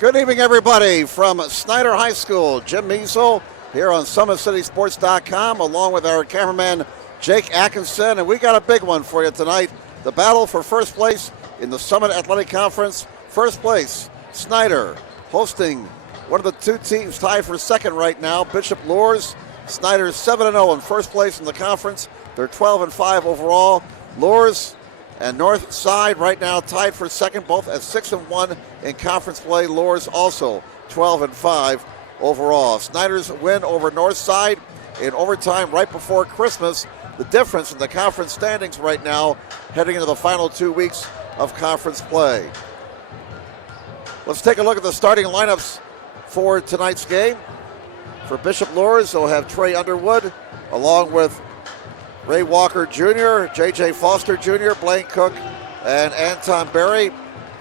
Good evening, everybody, from Snider High School. Jim Measle here on SummitCitySports.com, along with our cameraman, Jake Atkinson. And we got a big one for you tonight. The battle for first place in the Summit Athletic Conference. First place, Snider, hosting one of the two teams tied for second right now, Bishop Luers. Snider's 7-0 in first place in the conference. They're 12-5 overall. Luers and North Side right now tied for second, both at 6-1 in conference play. Luers also 12-5 overall. Snider's win over North Side in overtime right before Christmas. The difference in the conference standings right now heading into the final 2 weeks of conference play. Let's take a look at the starting lineups for tonight's game. For Bishop Luers, they'll have Trey Underwood along with Ray Walker Jr., J.J. Foster Jr., Blaine Cook, and Anton Berry.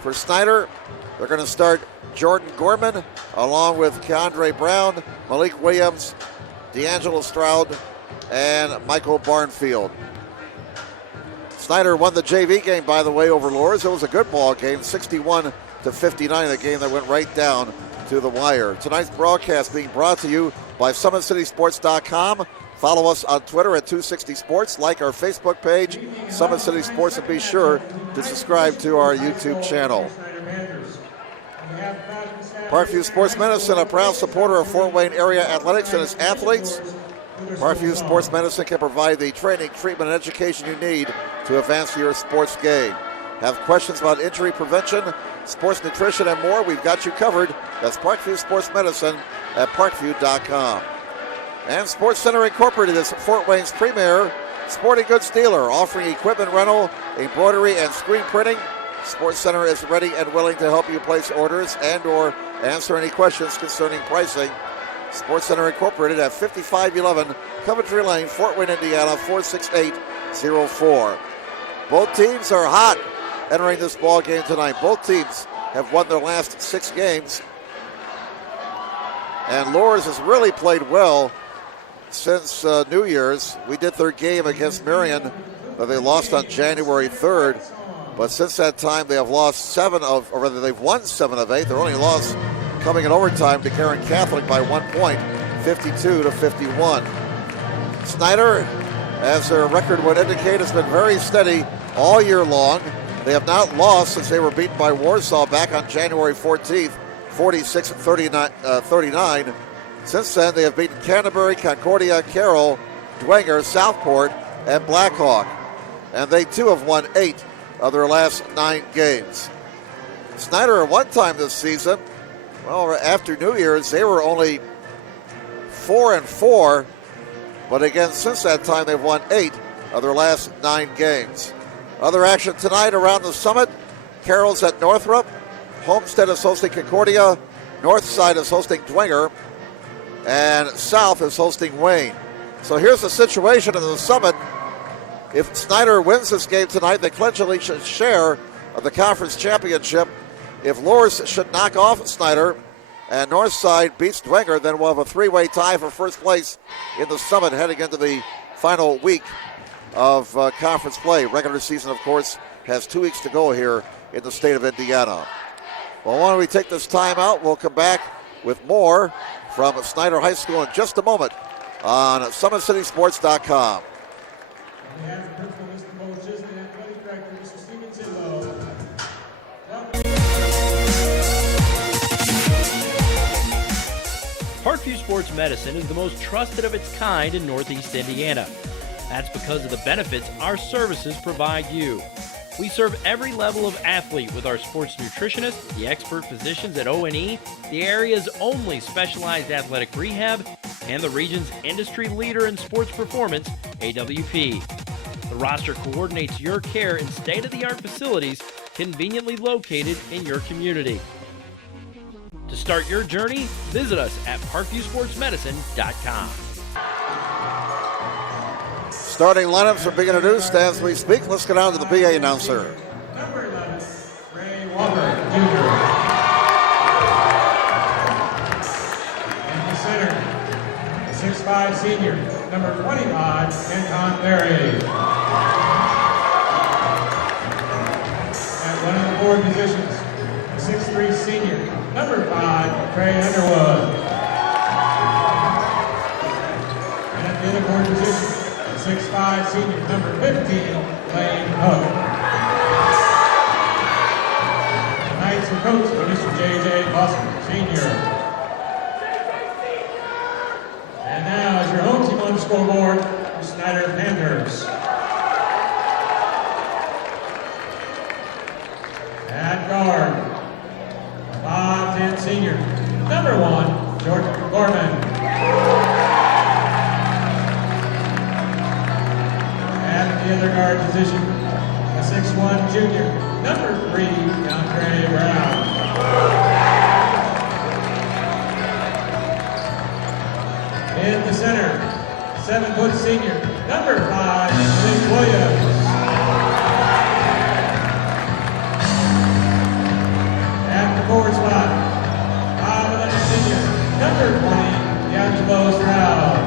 For Snider, they're going to start Jordan Gorman along with Keandre Brown, Malik Williams, D'Angelo Stroud, and Michael Barnfield. Snider won the JV game, by the way, over Luers. It was a good ball game, 61-59, a game that went right down to the wire. Tonight's broadcast being brought to you by SummitCitySports.com. Follow us on Twitter at 260 Sports. Like our Facebook page, Summit City Sports, and be sure to subscribe to our YouTube channel. Parkview Sports Medicine, a proud supporter of Fort Wayne area athletics and its athletes. Parkview Sports Medicine can provide the training, treatment, and education you need to advance your sports game. Have questions about injury prevention, sports nutrition, and more? We've got you covered. That's Parkview Sports Medicine at parkview.com. And Sports Center Incorporated is Fort Wayne's premier sporting goods dealer, offering equipment rental, embroidery, and screen printing. Sports Center is ready and willing to help you place orders and or answer any questions concerning pricing. Sports Center Incorporated at 5511 Coventry Lane, Fort Wayne, Indiana, 46804. Both teams are hot entering this ball game tonight. Both teams have won their last 6 games. And Luers has really played well since New Year's. We did their game against Marion, but they lost on January 3rd. But since that time, they have lost they've won 7 of 8. Their only loss coming in overtime to Cairn Catholic by 1 point, 52-51. Snider, as their record would indicate, has been very steady all year long. They have not lost since they were beaten by Warsaw back on January 14th, 46-39. Since then, they have beaten Canterbury, Concordia, Carroll, Dwenger, Southport, and Blackhawk. And they, too, have won 8 of their last 9 games. Snider, at one time this season, well, after New Year's, they were only 4-4. But again, since that time, they've won 8 of their last 9 games. Other action tonight around the Summit. Carroll's at Northrop. Homestead is hosting Concordia. Northside is hosting Dwenger. And South is hosting Wayne. So here's the situation in the Summit. If Snider wins this game tonight, they clinch at least a share of the conference championship. If Luers should knock off Snider and Northside beats Dwenger, then we'll have a 3-way tie for first place in the Summit heading into the final week of conference play. Regular season, of course, has 2 weeks to go here in the state of Indiana. Well, why don't we take this time out? We'll come back with more from Snider High School in just a moment on SummitCitySports.com. Parkview Sports Medicine is the most trusted of its kind in Northeast Indiana. That's because of the benefits our services provide you. We serve every level of athlete with our sports nutritionists, the expert physicians at O&E, the area's only specialized athletic rehab, and the region's industry leader in sports performance, AWP. The roster coordinates your care in state-of-the-art facilities conveniently located in your community. To start your journey, visit us at parkviewsportsmedicine.com. Starting lineups are being introduced as we speak. Let's go down to the PA announcer. Number 11, Ray Walker, Jr. In the center, 6'5" senior, number 25, Anton Berry. At one of the forward positions, 6'3" senior, number 5, Trey Underwood. And at the other court position, 6'5" senior, number 15, Lane Hook. Tonight's your coach, Mr. J.J. Foster, senior. And now, as your home team on the scoreboard, the Snider Panthers. At guard, 5'10" senior, number 1, Jordan Gorman. At the other guard position, a 6'1" junior, number 3, Andre Brown. In the center, 7' senior, number 5, Luke Williams. At the forward spot, 5'11" senior, number 20, D'Angelo Stroud.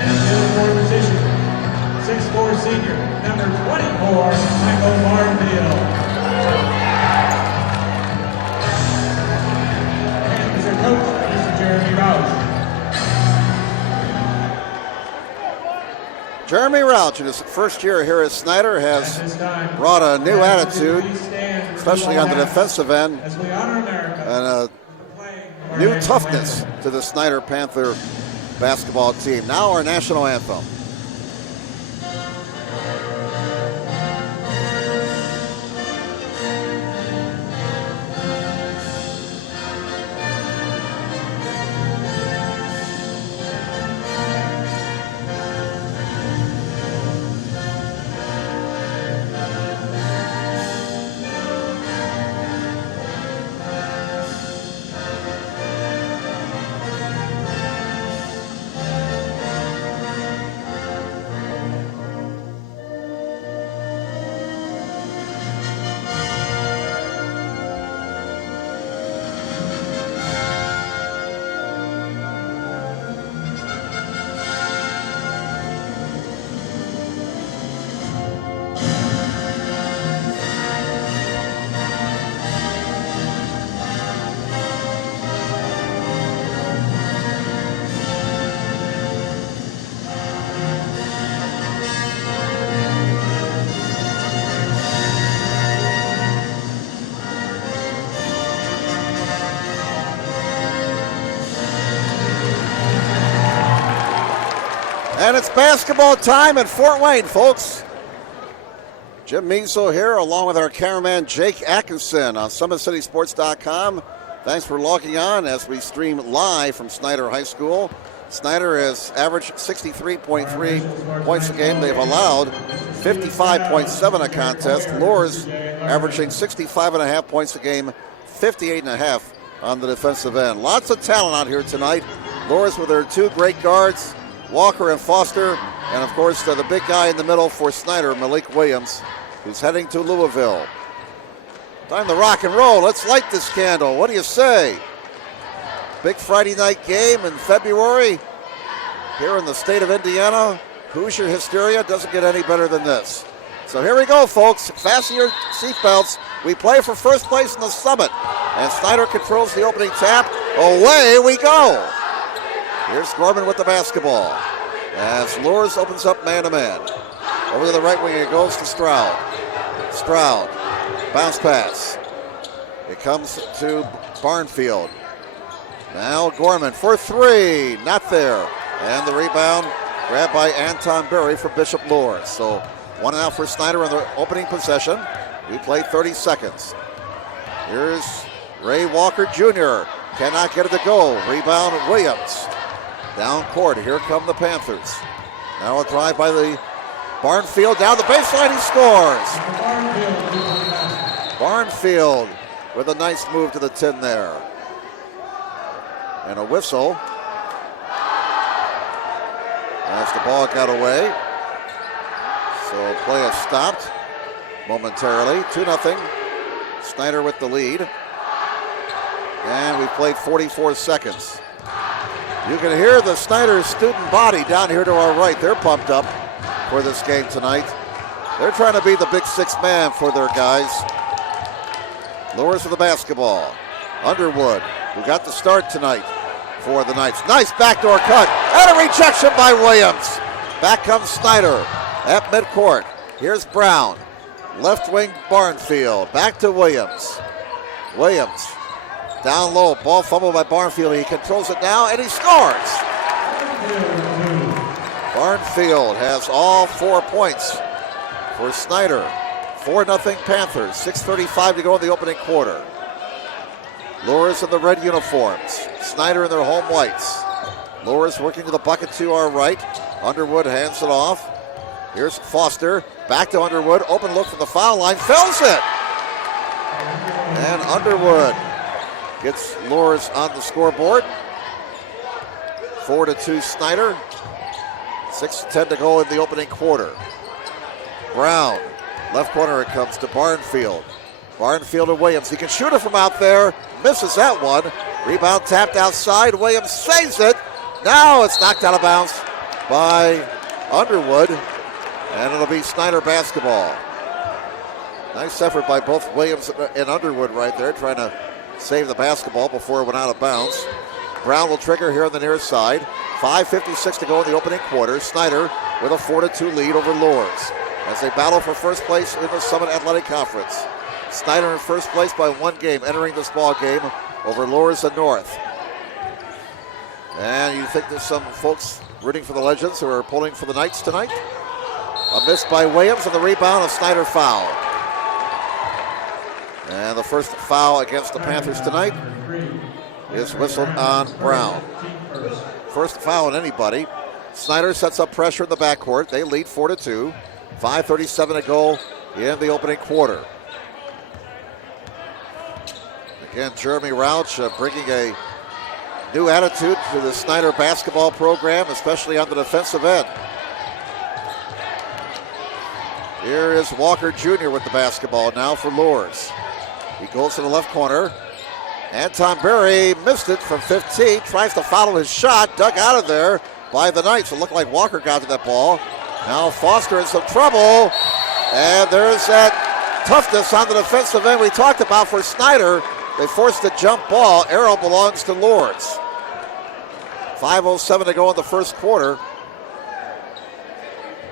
And the other forward position, 6'4" senior, number 24, Michael Barnfield. Coach, Mr. Jeremy Rauch. Jeremy Rauch, in his first year here at Snider, has brought a new attitude, especially on the defensive end, and a new toughness to the Snider Panther basketball team. Now our national anthem. And it's basketball time in Fort Wayne, folks. Jim Measle here, along with our cameraman Jake Atkinson on SummitCitySports.com. Thanks for logging on as we stream live from Snider High School. Snider has averaged 63.3 points a game. They've allowed 55.7 a contest. Luers averaging 65.5 points a game, 58.5 on the defensive end. Lots of talent out here tonight. Luers with their two great guards, Walker and Foster, and of course the big guy in the middle for Snider, Malik Williams, who's heading to Louisville. Time to rock and roll. Let's light this candle. What do you say? Big Friday night game in February here in the state of Indiana. Hoosier hysteria doesn't get any better than this. So here we go, folks. Fasten your seatbelts. We play for first place in the Summit, and Snider controls the opening tap. Away we go. Here's Gorman with the basketball as Luers opens up man-to-man. Over to the right wing it goes to Stroud. Stroud, bounce pass. It comes to Barnfield. Now Gorman for three, not there. And the rebound grabbed by Anton Berry for Bishop Luers. So 1 out for Snider in the opening possession. We play 30 seconds. Here's Ray Walker Jr. Cannot get it to go. Rebound Williams. Down court, here come the Panthers. Now a drive by the Barnfield down the baseline, he scores. Barnfield with a nice move to the 10 there. And a whistle as the ball got away. So play is stopped momentarily. 2-0. Snider with the lead. And we played 44 seconds. You can hear the Snider student body down here to our right. They're pumped up for this game tonight. They're trying to be the big six man for their guys. Luers with the basketball. Underwood, who got the start tonight for the Knights. Nice backdoor cut and a rejection by Williams. Back comes Snider at midcourt. Here's Brown. Left wing Barnfield. Back to Williams. Williams down low. Ball fumbled by Barnfield. He controls it now and he scores. Barnfield has all 4 points for Snider. 4-0 Panthers. 6:35 to go in the opening quarter. Luers in the red uniforms. Snider in their home whites. Luers working to the bucket to our right. Underwood hands it off. Here's Foster. Back to Underwood. Open look from the foul line. Fills it. And Underwood gets Luers on the scoreboard. 4-2 Snider. 6:10 to go in the opening quarter. Brown. Left corner it comes to Barnfield. Barnfield and Williams. He can shoot it from out there. Misses that one. Rebound tapped outside. Williams saves it. Now it's knocked out of bounds by Underwood. And it'll be Snider basketball. Nice effort by both Williams and Underwood right there, trying to save the basketball before it went out of bounds. Brown will trigger here on the near side. 5:56 to go in the opening quarter. Snider with a 4-2 lead over Luers as they battle for first place in the Summit Athletic Conference. Snider in first place by 1 game, entering this ball game over Luers and North. And you think there's some folks rooting for the Legends who are pulling for the Knights tonight? A miss by Williams and the rebound, a Snider foul. And the first foul against the Panthers tonight is whistled on Brown. First foul on anybody. Snider sets up pressure in the backcourt. They lead 4-2. 5:37 to go in the opening quarter. Again, Jeremy Rauch bringing a new attitude to the Snider basketball program, especially on the defensive end. Here is Walker Jr. with the basketball now for Luers. He goes to the left corner. Anton Berry missed it from 15. Tries to follow his shot. Dug out of there by the Knights. It looked like Walker got to that ball. Now Foster in some trouble. And there's that toughness on the defensive end we talked about for Snider. They forced the jump ball. Arrow belongs to Luers. 5:07 to go in the first quarter.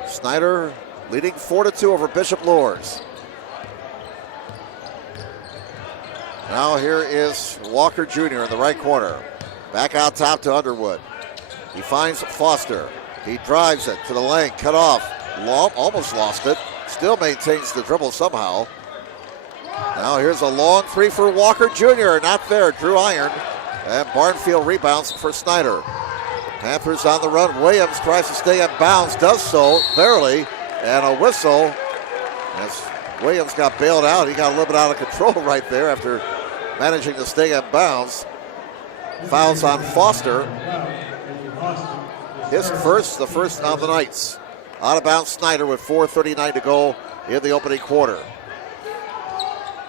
Snider leading 4-2 over Bishop Luers. Now here is Walker Jr. in the right corner. Back out top to Underwood. He finds Foster. He drives it to the lane, cut off. Almost lost it. Still maintains the dribble somehow. Now here's a long three for Walker Jr. Not there. Drew Iron. And Barnfield rebounds for Snider. Panthers on the run. Williams tries to stay in bounds. Does so barely. And a whistle as Williams got bailed out. He got a little bit out of control right there after managing to stay in bounds. Fouls on Foster. His first, the first of the Knights. Out of bounds Snider with 4:39 to go in the opening quarter.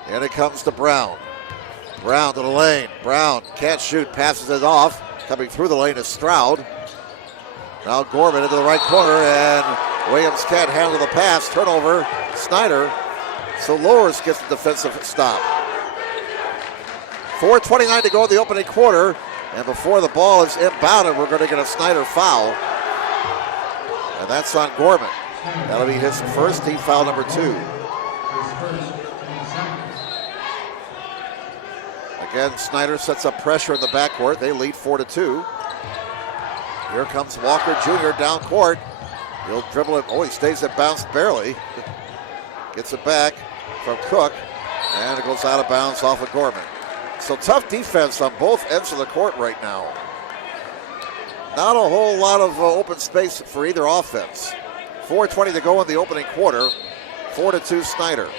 And it comes to Brown. Brown to the lane. Brown can't shoot, passes it off. Coming through the lane is Stroud. Now Gorman into the right corner, and Williams can't handle the pass. Turnover, Snider. So Luers gets the defensive stop. 4:29 to go in the opening quarter. And before the ball is inbounded, we're going to get a Snider foul. And that's on Gorman. That'll be his first team foul, number 2. Again, Snider sets up pressure in the backcourt. They lead 4-2. Here comes Walker Jr. down court. He'll dribble it. Oh, he stays in bounds barely. Gets it back from Cook. And it goes out of bounds off of Gorman. So tough defense on both ends of the court right now. Not a whole lot of open space for either offense. 4:20 to go in the opening quarter. 4-2 Snider.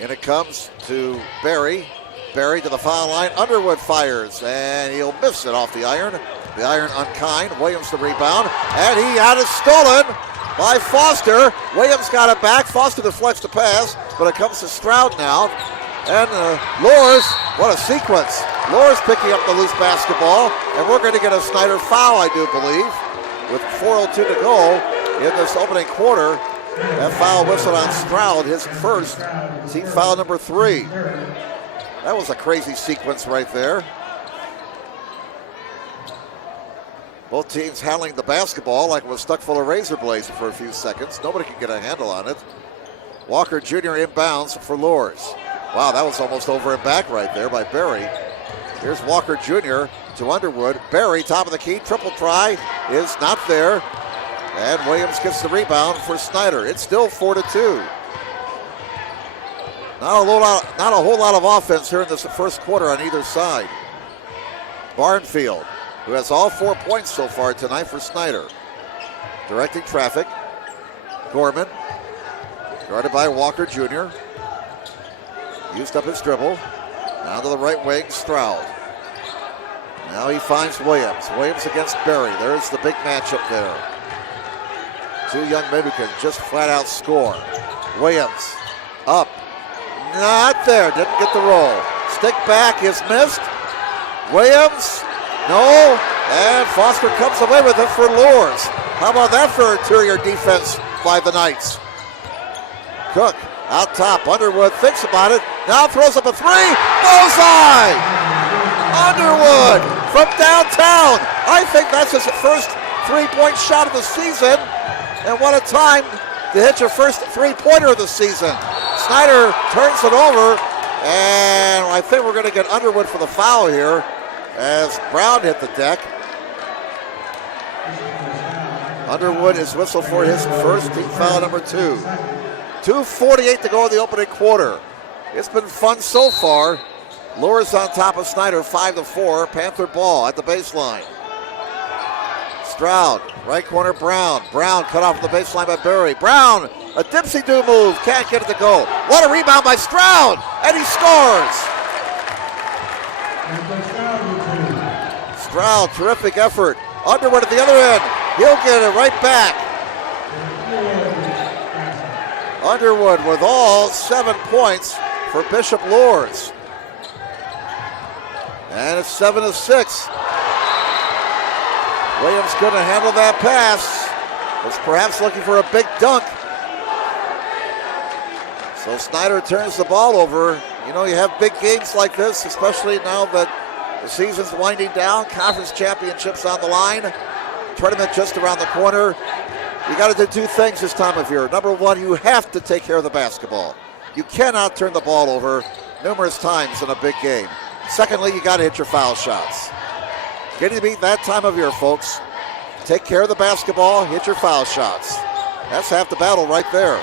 And it comes to Berry. Berry to the foul line. Underwood fires, and he'll miss it off the iron. The iron unkind. Williams the rebound, and he had it stolen by Foster. Williams got it back. Foster deflects the pass, but it comes to Stroud now. And Luers, what a sequence. Luers picking up the loose basketball, and we're going to get a Snider foul, I do believe, with 4:02 to go in this opening quarter. That foul whistled on Stroud, his first, team foul number 3. That was a crazy sequence right there. Both teams handling the basketball like it was stuck full of razor blades for a few seconds. Nobody could get a handle on it. Walker Jr. inbounds for Luers. Wow, that was almost over and back right there by Berry. Here's Walker Jr. to Underwood. Berry, top of the key, triple try is not there. And Williams gets the rebound for Snider. It's still 4-2. Not a whole lot of offense here in this first quarter on either side. Barnfield, who has all 4 points so far tonight for Snider. Directing traffic. Gorman, guarded by Walker Jr. Used up his dribble. Now to the right wing, Stroud. Now he finds Williams. Williams against Berry. There's the big matchup there. 2 young men who can just flat out score. Williams up. Not there. Didn't get the roll. Stick back is missed. Williams. No. And Foster comes away with it for Luers. How about that for interior defense by the Knights? Cook out top. Underwood thinks about it. Now throws up a 3. Bullseye! Underwood from downtown. I think that's his first 3-point shot of the season. And what a time to hit your first 3-pointer of the season. Snider turns it over. And I think we're going to get Underwood for the foul here as Brown hit the deck. Underwood is whistled for his first, team foul number 2. 2:48 to go in the opening quarter. It's been fun so far. Luers on top of Snider, 5-4. Panther ball at the baseline. Stroud, right corner, Brown. Brown cut off the baseline by Berry. Brown, a dipsy-do move, can't get it to go. What a rebound by Stroud, and he scores. Stroud, terrific effort. Underwood at the other end. He'll get it right back. Underwood with all 7 points for Bishop Luers. And it's 7-6. Williams couldn't handle that pass. Was perhaps looking for a big dunk. So Snider turns the ball over. You know, you have big games like this, especially now that the season's winding down. Conference championships on the line. Tournament just around the corner. You got to do 2 things this time of year. Number 1, you have to take care of the basketball. You cannot turn the ball over numerous times in a big game. Secondly, you got to hit your foul shots. Getting to be that time of year, folks. Take care of the basketball, hit your foul shots. That's half the battle right there.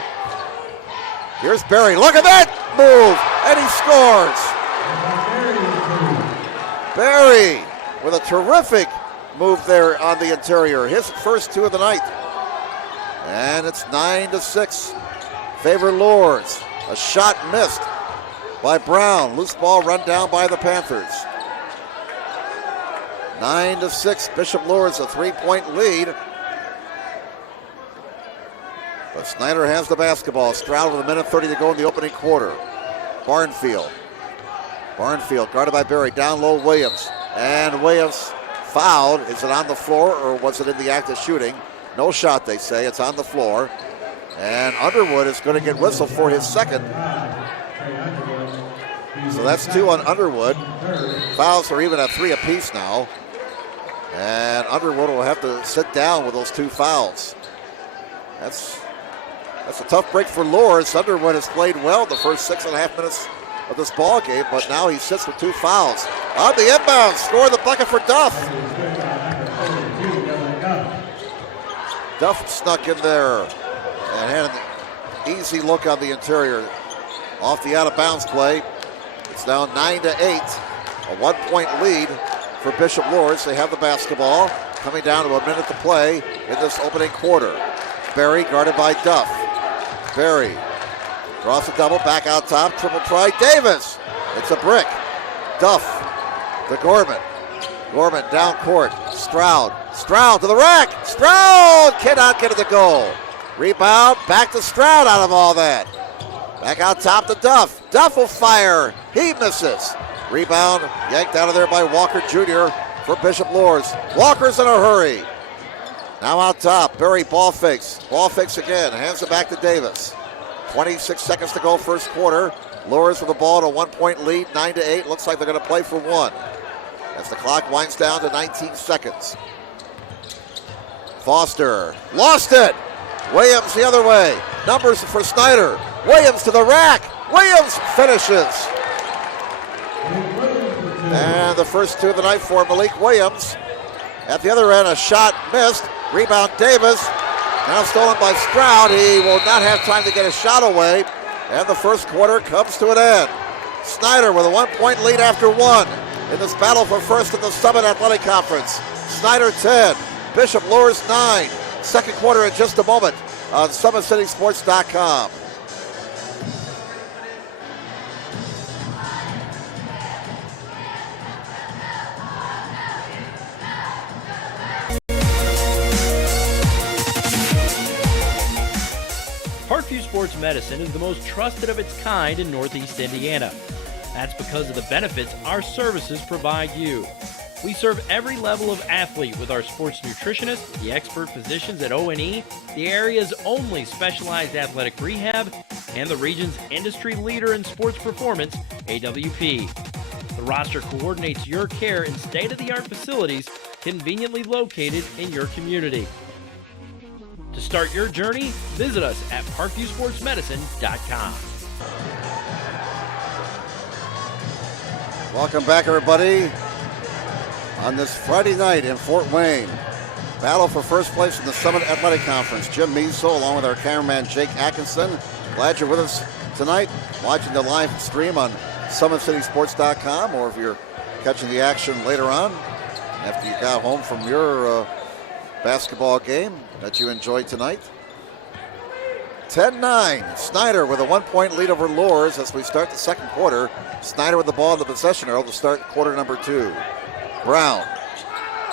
Here's Berry. Look at that move, and he scores. Berry with a terrific move there on the interior. His first 2 of the night. And it's 9-6. Favor Luers. A shot missed by Brown. Loose ball run down by the Panthers. 9-6. Bishop Luers a 3-point lead. But Snider has the basketball. Stroud with 1:30 to go in the opening quarter. Barnfield guarded by Berry. Down low, Williams. And Williams fouled. Is it on the floor or was it in the act of shooting? No shot, they say. It's on the floor. And Underwood is going to get whistled for his second. So that's 2 on Underwood. Fouls are even at 3 apiece now. And Underwood will have to sit down with those 2 fouls. That's a tough break for Luers. Underwood has played well the first 6.5 minutes of this ball game, but now he sits with 2 fouls. On the inbound, score the bucket for Duff. Duff snuck in there and had an easy look on the interior. Off the out-of-bounds play. It's now 9-8. A 1-point lead for Bishop Luers. They have the basketball. Coming down to a minute to play in this opening quarter. Berry guarded by Duff. Berry draws a double, back out top, triple try. Davis. It's a brick. Duff to Gorman. Gorman down court. Stroud to the rack. Stroud cannot get it to go. Rebound, back to Stroud out of all that. Back out top to Duff. Duff will fire. He misses. Rebound yanked out of there by Walker Jr. for Bishop Luers. Walker's in a hurry. Now out top, Berry ball fakes. Ball fakes again, hands it back to Davis. 26 seconds to go first quarter. Luers with the ball to a 1-point lead, 9-8. Looks like they're going to play for one as the clock winds down to 19 seconds. Foster lost it. Williams the other way. Numbers for Snider. Williams to the rack. Williams finishes. And the first two of the night for Malik Williams. At the other end, a shot missed. Rebound Davis. Now stolen by Stroud. He will not have time to get a shot away. And the first quarter comes to an end. Snider with a 1-point lead after one in this battle for first in the Summit Athletic Conference. Snider 10, Bishop Luers 9. Second quarter in just a moment on SummitCitySports.com. Parkview Sports Medicine is the most trusted of its kind in Northeast Indiana. That's because of the benefits our services provide you. We serve every level of athlete with our sports nutritionists, the expert physicians at O&E, the area's only specialized athletic rehab, and the region's industry leader in sports performance, AWP. The roster coordinates your care in state-of-the-art facilities conveniently located in your community. To start your journey, visit us at parkviewsportsmedicine.com. Welcome back, everybody, on this Friday night in Fort Wayne. Battle for first place in the Summit Athletic Conference. Jim Measle along with our cameraman Jake Atkinson. Glad you're with us tonight, watching the live stream on SummitCitySports.com, or if you're catching the action later on after you got home from your basketball game that you enjoyed tonight. 10-9, Snider with a 1-point lead over Luers as we start the second quarter. Snider with the ball in the possession arrow to start quarter number two. Brown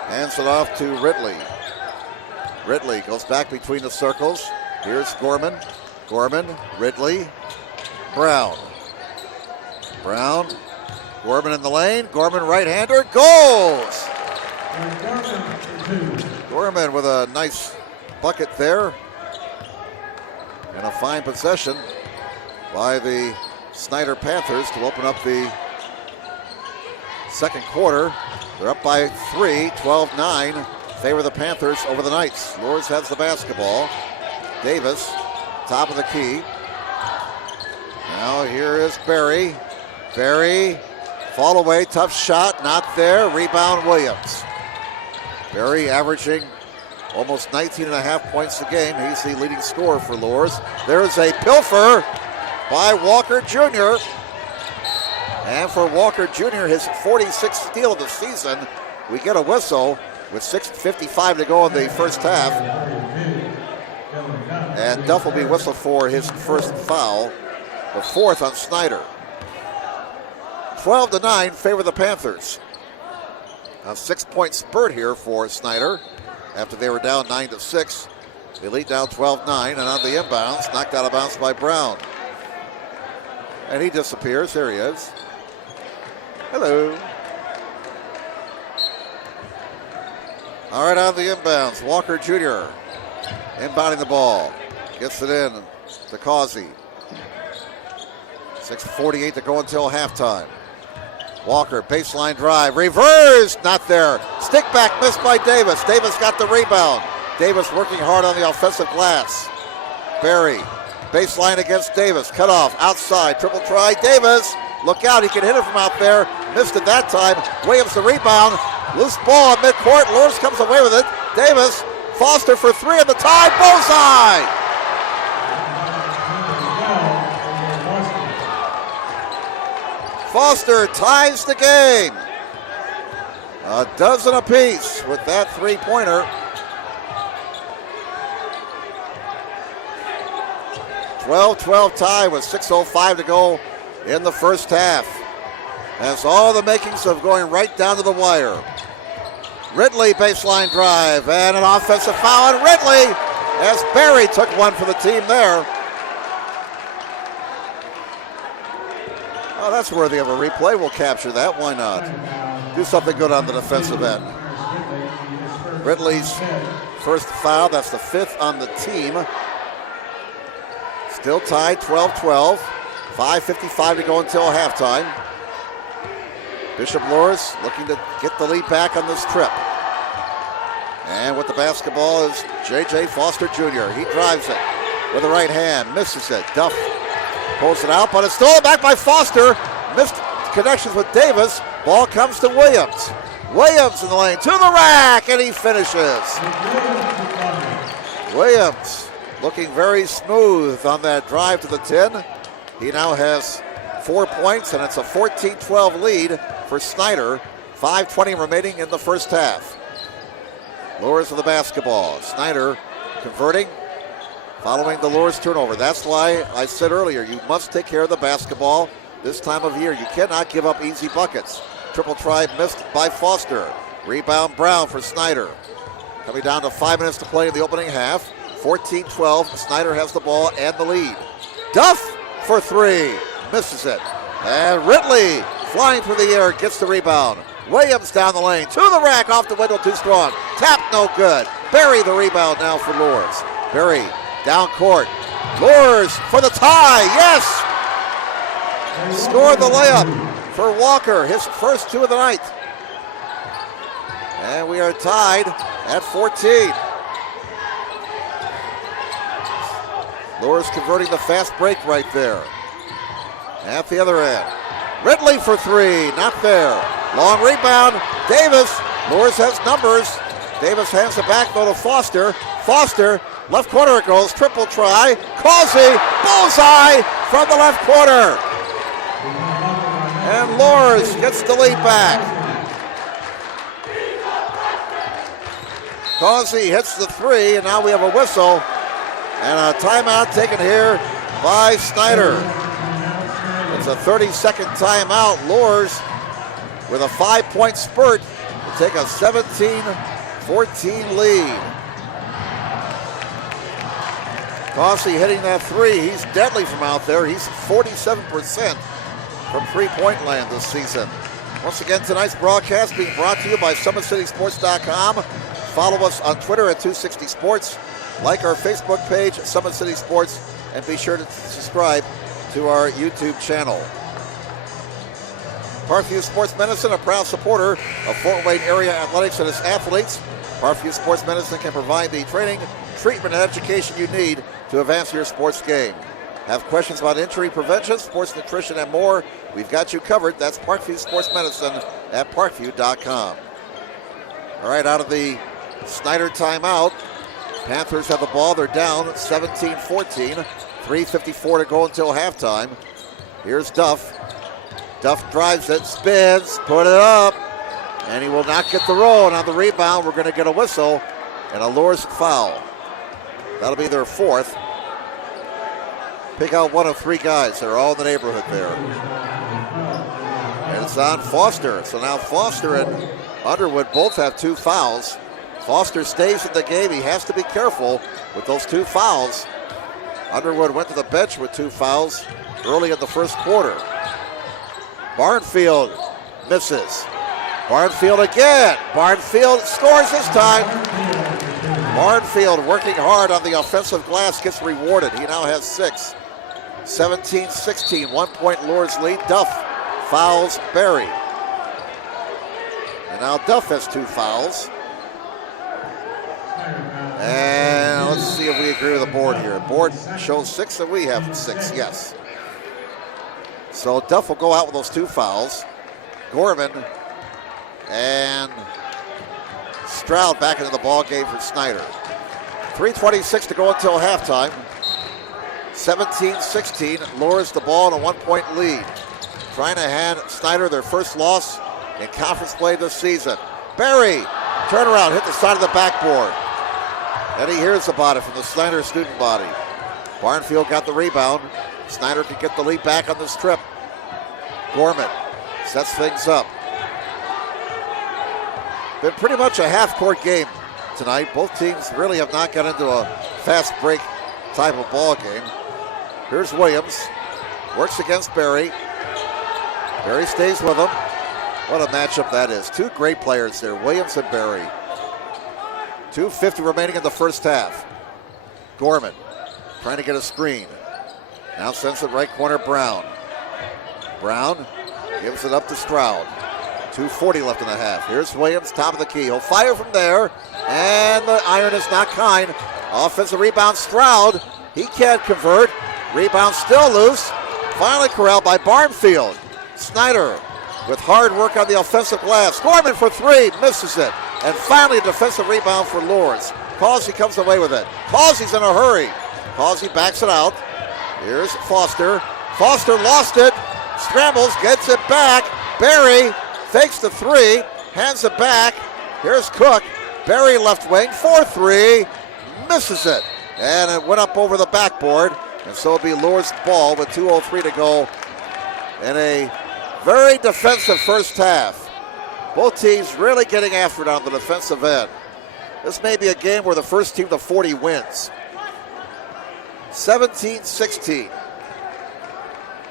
hands it off to Ridley. Ridley goes back between the circles. Here's Gorman. Gorman, Ridley, Brown. Brown, Gorman in the lane. Gorman right-hander, goals! Gorman with a nice bucket there. And a fine possession by the Snider Panthers to open up the second quarter. They're up by 3, 12-9. Favor the Panthers over the Knights. Luers has the basketball. Davis, top of the key. Now here is Berry. Berry, fall away, tough shot, not there. Rebound Williams. Berry averaging almost 19.5 points a game. He's the leading scorer for Luers. There's a pilfer by Walker Jr. And for Walker Jr., his 46th steal of the season, we get a whistle with 6:55 to go in the first half. And Duff will be whistled for his first foul, the fourth on Snider. 12-9 favor the Panthers. A 6-point spurt here for Snider after they were down 9-6. They lead down 12-9, and on the inbounds, knocked out of bounds by Brown. And he disappears. There he is. Hello. All right, on the inbounds, Walker Jr. inbounding the ball. Gets it in to Causey. 6:48 to go until halftime. Walker, baseline drive, reverse, not there. Stick back, missed by Davis. Davis got the rebound. Davis working hard on the offensive glass. Berry, baseline against Davis, cut off, outside, triple try, Davis. Look out, he can hit it from out there. Missed it that time. Williams the rebound. Loose ball at midcourt. Luers comes away with it. Davis, Foster for three at the tie, bullseye! Foster ties the game. A dozen apiece with that three-pointer. 12-12 tie with 6:05 to go in the first half. Has all the makings of going right down to the wire. Ridley baseline drive and an offensive foul on Ridley as Berry took one for the team there. Oh, that's worthy of a replay. We'll capture that. Why not? Do something good on the defensive end. Ridley's first foul. That's the 5th on the team. Still tied 12-12. 5:55 to go until halftime. Bishop Luers looking to get the lead back on this trip. And with the basketball is J.J. Foster Jr. He drives it with the right hand, misses it. Duff pulls it out, but it's stolen back by Foster. Missed connections with Davis. Ball comes to Williams. Williams in the lane to the rack, and he finishes. Williams looking very smooth on that drive to the 10. He now has 4 points, and it's a 14-12 lead for Snider. 5:20 remaining in the first half. Luers with the basketball. Snider converting, following the Luers turnover. That's why I said earlier, you must take care of the basketball this time of year. You cannot give up easy buckets. Triple try missed by Foster. Rebound Brown for Snider. Coming down to 5 minutes to play in the opening half. 14-12. Snider has the ball and the lead. Duff for 3. Misses it. And Ridley flying through the air gets the rebound. Williams down the lane to the rack, off the window, too strong. Tap no good. Berry the rebound now for Luers. Berry down court. Luers for the tie. Yes! Scored the layup for Walker, his first 2 of the night. And we are tied at 14. Luers converting the fast break right there. At the other end. Ridley for 3, not there. Long rebound, Davis. Luers has numbers. Davis hands it back though to Foster. Foster, left corner it goes, triple try. Causey, bullseye from the left corner. And Luers gets the lead back. Causey hits the 3, and now we have a whistle. And a timeout taken here by Snider. It's a 30-second timeout. Luers with a 5-point spurt will take a 17-14 lead. Causey hitting that 3. He's deadly from out there. He's 47% from three-point land this season. Once again, tonight's broadcast being brought to you by SummitCitySports.com. Follow us on Twitter at 260sports. Like our Facebook page, Summit City Sports, and be sure to subscribe to our YouTube channel. Parkview Sports Medicine, a proud supporter of Fort Wayne area athletics and its athletes. Parkview Sports Medicine can provide the training, treatment, and education you need to advance your sports game. Have questions about injury prevention, sports nutrition, and more? We've got you covered. That's Parkview Sports Medicine at parkview.com. All right, out of the Snider timeout. Panthers have the ball. They're down 17-14. 3:54 to go until halftime. Here's Duff. Duff drives it, spins, put it up, and he will not get the roll. And on the rebound, we're going to get a whistle and a Luers foul. That'll be their 4th. Pick out one of 3 guys. They're all in the neighborhood there. And it's on Foster. So now Foster and Underwood both have 2 fouls. Foster stays in the game. He has to be careful with those 2 fouls. Underwood went to the bench with 2 fouls early in the first quarter. Barnfield misses. Barnfield again. Barnfield scores this time. Barnfield working hard on the offensive glass gets rewarded. He now has 6. 17-16, 1-point Luers lead. Duff fouls Berry. And now Duff has 2 fouls. And let's see if we agree with the board here. Board shows 6 and we have 6, yes. So Duff will go out with those 2 fouls. Gorman and Stroud back into the ball game for Snider. 3:26 to go until halftime. 17-16, Luers the ball in a 1-point lead. Trying to hand Snider their first loss in conference play this season. Berry, turnaround, hit the side of the backboard. And he hears about it from the Snider student body. Barnfield got the rebound. Snider can get the lead back on this trip. Gorman sets things up. Been pretty much a half-court game tonight. Both teams really have not got into a fast break type of ball game. Here's Williams. Works against Berry. Berry stays with him. What a matchup that is. 2 great players there, Williams and Berry. 2:50 remaining in the first half. Gorman trying to get a screen. Now sends it right corner, Brown. Brown gives it up to Stroud. 2:40 left in the half. Here's Williams, top of the key. He'll fire from there, and the iron is not kind. Offensive rebound, Stroud. He can't convert. Rebound still loose. Finally corralled by Barnfield. Snider with hard work on the offensive glass. Gorman for three, misses it. And finally a defensive rebound for Luers. Causey comes away with it. Causey's in a hurry. Causey backs it out. Here's Foster. Foster lost it. Scrambles, gets it back. Barry fakes the three, hands it back. Here's Cook. Barry left wing, 4-3, misses it. And it went up over the backboard. And so it'll be Luers' ball with 2:03 to go in a very defensive first half. Both teams really getting after it on the defensive end. This may be a game where the first team to 40 wins. 17-16.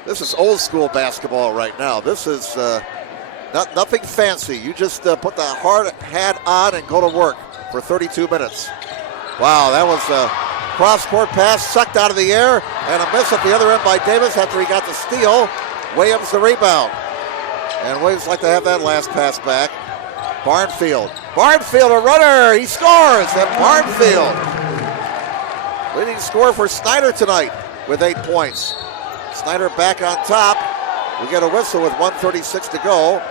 This is old school basketball right now. This is nothing fancy. You just put the hard hat on and go to work for 32 minutes. Wow, that was a cross-court pass sucked out of the air and a miss at the other end by Davis after he got the steal. Williams the rebound. And Williams like to have that last pass back. Barnfield. Barnfield a runner. He scores. And Barnfield, leading scorer for Snider tonight with 8 points. Snider back on top. We get a whistle with 1:36 to go.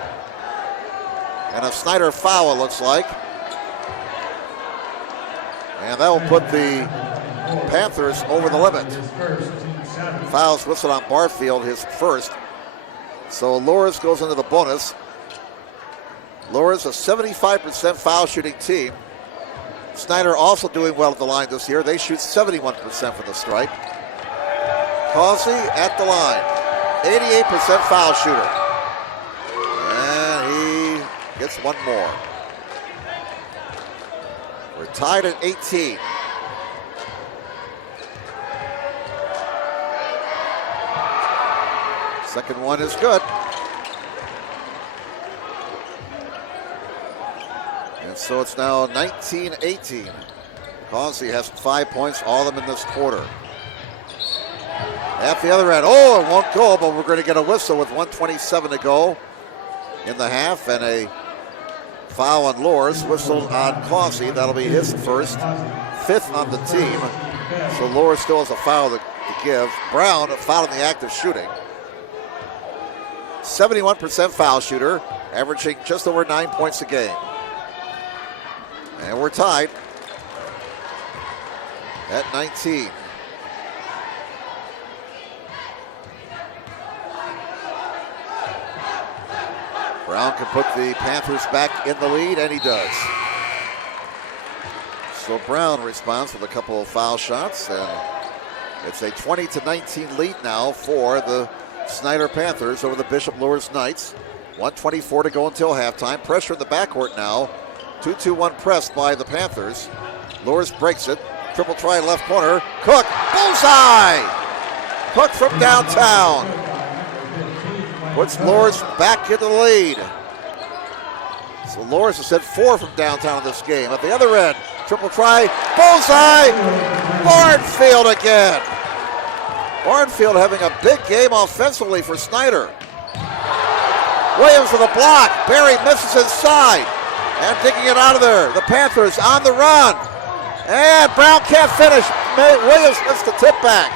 And a Snider foul, it looks like. And that will put the Panthers over the limit. Fouls whistled on Barfield, his first. So Luers goes into the bonus. Luers a 75% foul shooting team. Snider also doing well at the line this year. They shoot 71% from the stripe. Causey at the line, 88% foul shooter. And he gets one more. We're tied at 18. Second one is good. And so it's now 19-18. Causey has 5 points, all of them in this quarter. At the other end, oh, it won't go, but we're going to get a whistle with 1:27 to go in the half, and a foul on Luers, whistled on Causey. That'll be his first, 5th on the team. So Luers still has a foul to give. Brown, a foul in the act of shooting. 71% foul shooter, averaging just over 9 points a game. And we're tied at 19. Brown can put the Panthers back in the lead, and he does. So Brown responds with a couple of foul shots, and it's a 20-19 lead now for the Snider Panthers over the Bishop Luers Knights. 1:24 to go until halftime. Pressure in the backcourt now. 2-2-1 pressed by the Panthers. Luers breaks it. Triple try left corner. Cook, bullseye! Cook from downtown. Puts Luers back into the lead. So Luers has hit 4 from downtown in this game. At the other end, triple try, bullseye! Barnfield again. Barnfield having a big game offensively for Snider. Williams with a block. Barry misses inside. And digging it out of there. The Panthers on the run. And Brown can't finish. Williams missed the tip back.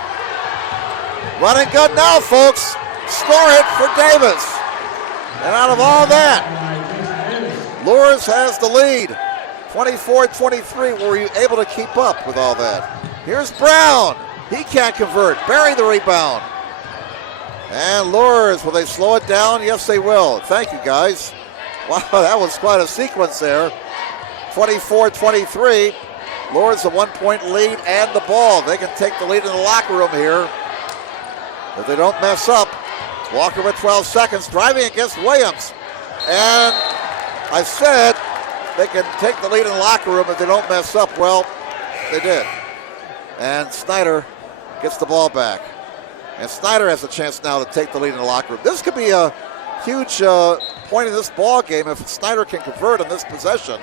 Running good now, folks. Score it for Davis. And out of all that, Luers has the lead. 24-23. Were you able to keep up with all that? Here's Brown. He can't convert. Barry the rebound. And Luers, will they slow it down? Yes, they will. Thank you, guys. Wow, that was quite a sequence there. 24-23. Luers a 1 point lead and the ball. They can take the lead in the locker room here if they don't mess up. Walker with 12 seconds, driving against Williams. And I said they can take the lead in the locker room if they don't mess up. Well, they did. And Snider gets the ball back. And Snider has a chance now to take the lead in the locker room. This could be a huge point in this ball game if Snider can convert in this possession.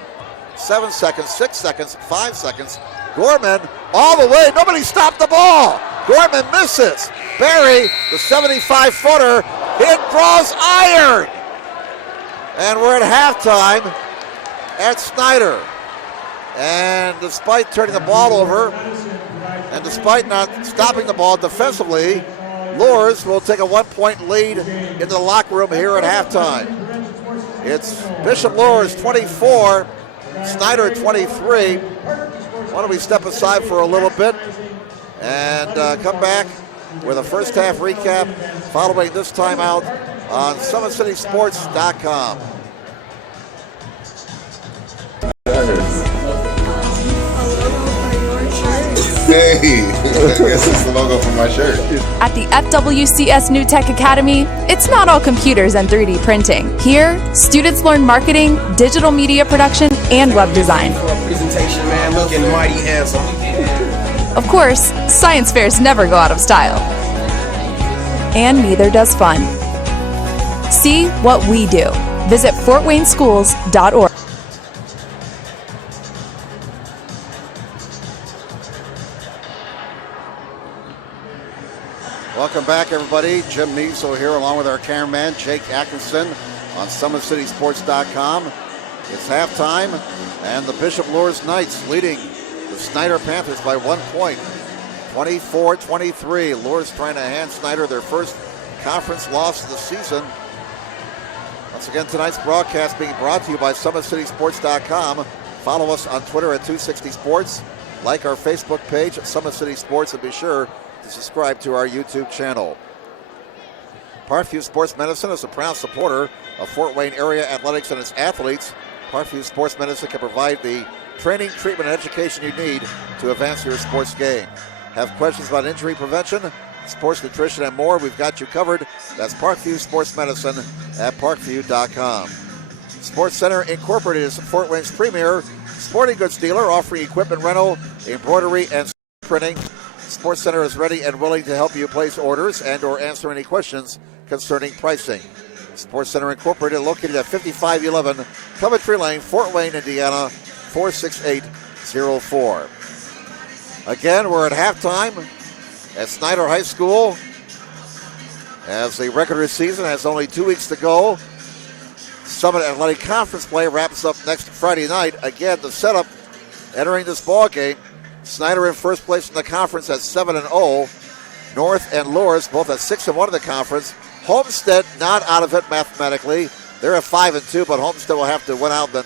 7 seconds, 6 seconds, 5 seconds. Gorman all the way. Nobody stopped the ball. Gorman misses. Barry, the 75-footer, it draws iron. And we're at halftime at Snider. And despite turning the ball over, and despite not stopping the ball defensively, Luers will take a 1-point lead into the locker room here at halftime. It's Bishop Luers 24, Snider 23. Why don't we step aside for a little bit and come back with a first half recap following this timeout on SummitCitySports.com. Hey, I guess it's the logo for my shirt. At the FWCS New Tech Academy, it's not all computers and 3D printing. Here, students learn marketing, digital media production, and web design. Presentation, man, looking mighty handsome. Of course, science fairs never go out of style. And neither does fun. See what we do. Visit fortwayneschools.org. Welcome back, everybody. Jim Measle here, along with our cameraman, Jake Atkinson, on SummitCitySports.com. It's halftime, and the Bishop Luers Knights leading the Snider Panthers by 1 point, 24-23. Luers trying to hand Snider their first conference loss of the season. Once again, tonight's broadcast being brought to you by SummitCitySports.com. Follow us on Twitter at 260sports. Like our Facebook page at Summit City Sports, and be sure to subscribe to our YouTube channel. Parkview Sports Medicine is a proud supporter of Fort Wayne area athletics and its athletes. Parkview Sports Medicine can provide the training, treatment, and education you need to advance your sports game. Have questions about injury prevention, sports nutrition, and more? We've got you covered. That's Parkview Sports Medicine at parkview.com. Sports Center Incorporated is Fort Wayne's premier sporting goods dealer, offering equipment rental, embroidery, and printing. Sports Center is ready and willing to help you place orders and or answer any questions concerning pricing. Sports Center Incorporated, located at 5511 Coventry Lane, Fort Wayne, Indiana, 46804. Again, we're at halftime at Snider High School as the regular season has only 2 weeks to go. Summit Athletic Conference play wraps up next Friday night. Again, the setup entering this ball game: Snider in first place in the conference at 7-0. North and Luers both at 6-1 in the conference. Homestead not out of it mathematically. They're at 5-2, but Homestead will have to win out and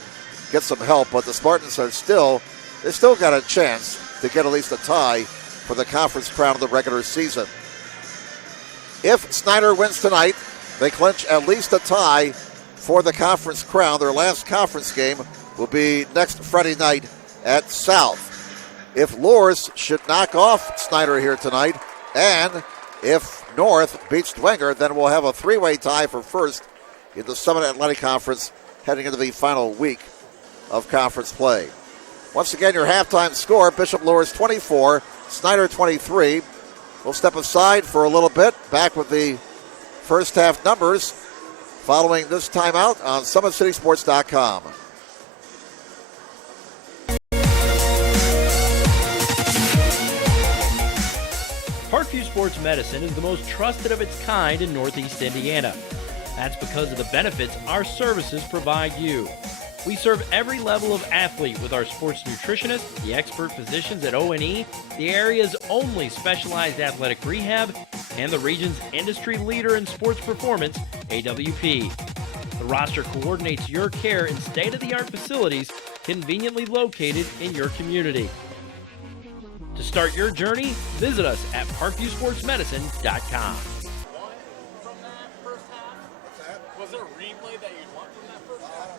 get some help. But the Spartans are still got a chance to get at least a tie for the conference crown of the regular season. If Snider wins tonight, they clinch at least a tie for the conference crown. Their last conference game will be next Friday night at South. If Luers should knock off Snider here tonight, and if North beats Dwenger, then we'll have a three-way tie for first in the Summit Athletic Conference heading into the final week of conference play. Once again, your halftime score: Bishop Luers 24, Snider 23. We'll step aside for a little bit, back with the first half numbers following this timeout on SummitCitySports.com. Parkview Sports Medicine is the most trusted of its kind in Northeast Indiana. That's because of the benefits our services provide you. We serve every level of athlete with our sports nutritionist, the expert physicians at O&E, the area's only specialized athletic rehab, and the region's industry leader in sports performance, AWP. The roster coordinates your care in state-of-the-art facilities conveniently located in your community. To start your journey, visit us at parkviewsportsmedicine.com. Was there a replay that you'd want from that first half?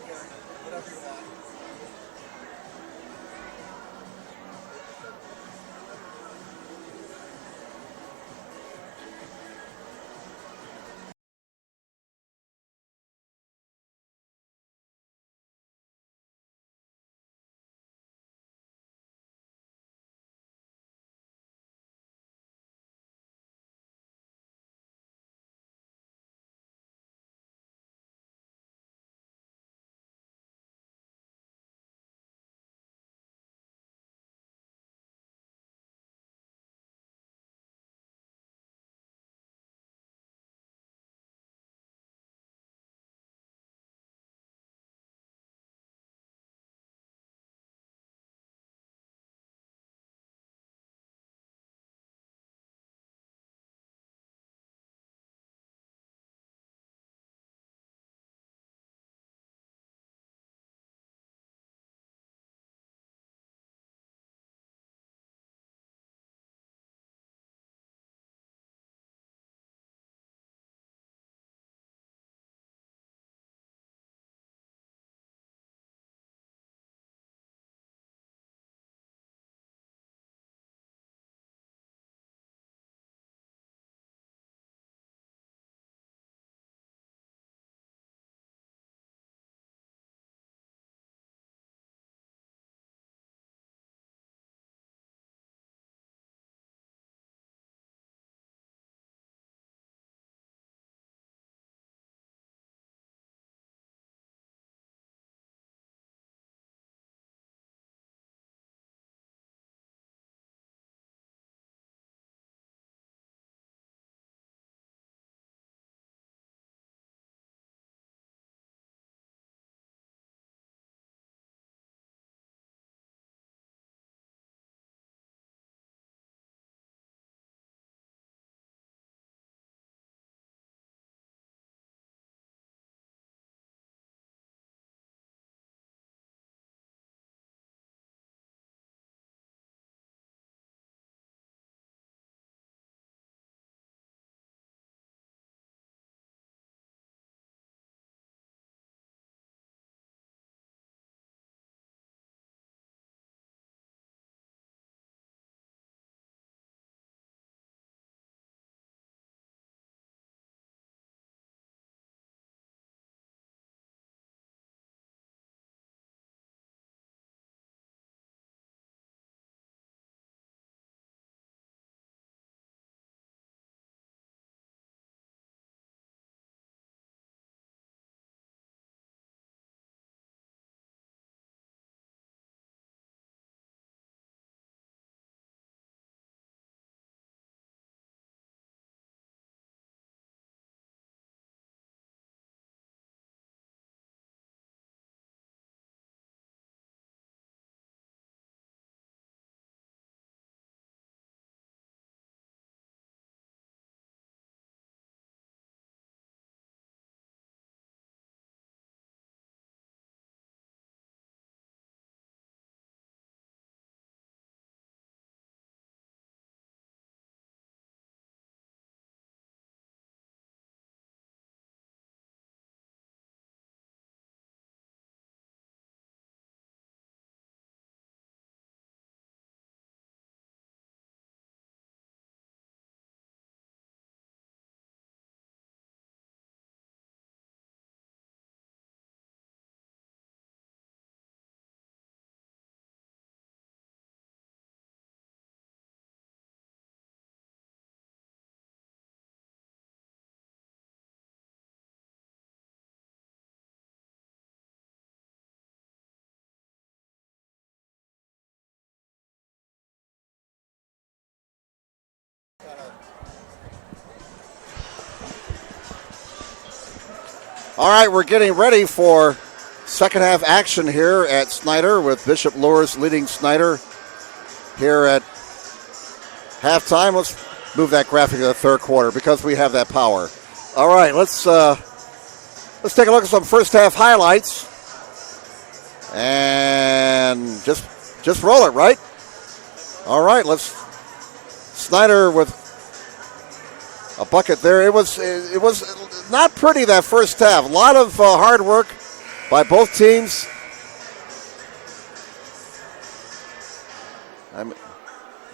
All right, we're getting ready for second half action here at Snider with Bishop Luers leading Snider here at halftime. Let's move that graphic to the third quarter because we have that power. All right, let's take a look at some first half highlights and just roll it, right? All right, let's Snider with a bucket there. It was not pretty that first half. A lot of hard work by both teams.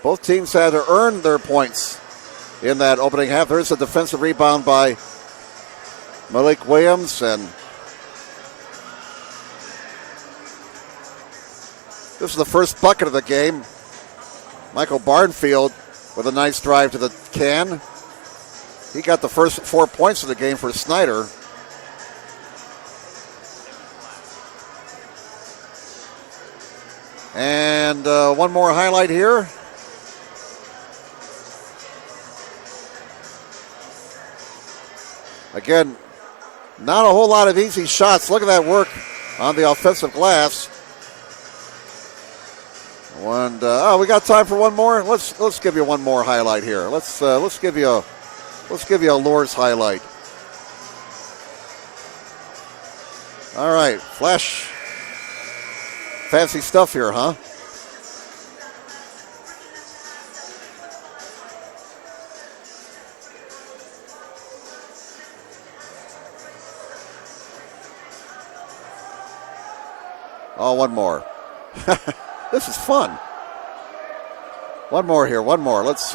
Both teams had to earn their points in that opening half. There's a defensive rebound by Malik Williams, and this is the first bucket of the game. Michael Barnfield with a nice drive to the can. He got the first 4 points of the game for Snider. And one more highlight here. Again, not a whole lot of easy shots. Look at that work on the offensive glass. And we got time for one more. Let's give you one more highlight here. Let's give you a Luers highlight. All right, flash. Fancy stuff here, huh? Oh, one more. This is fun. One more here, one more. Let's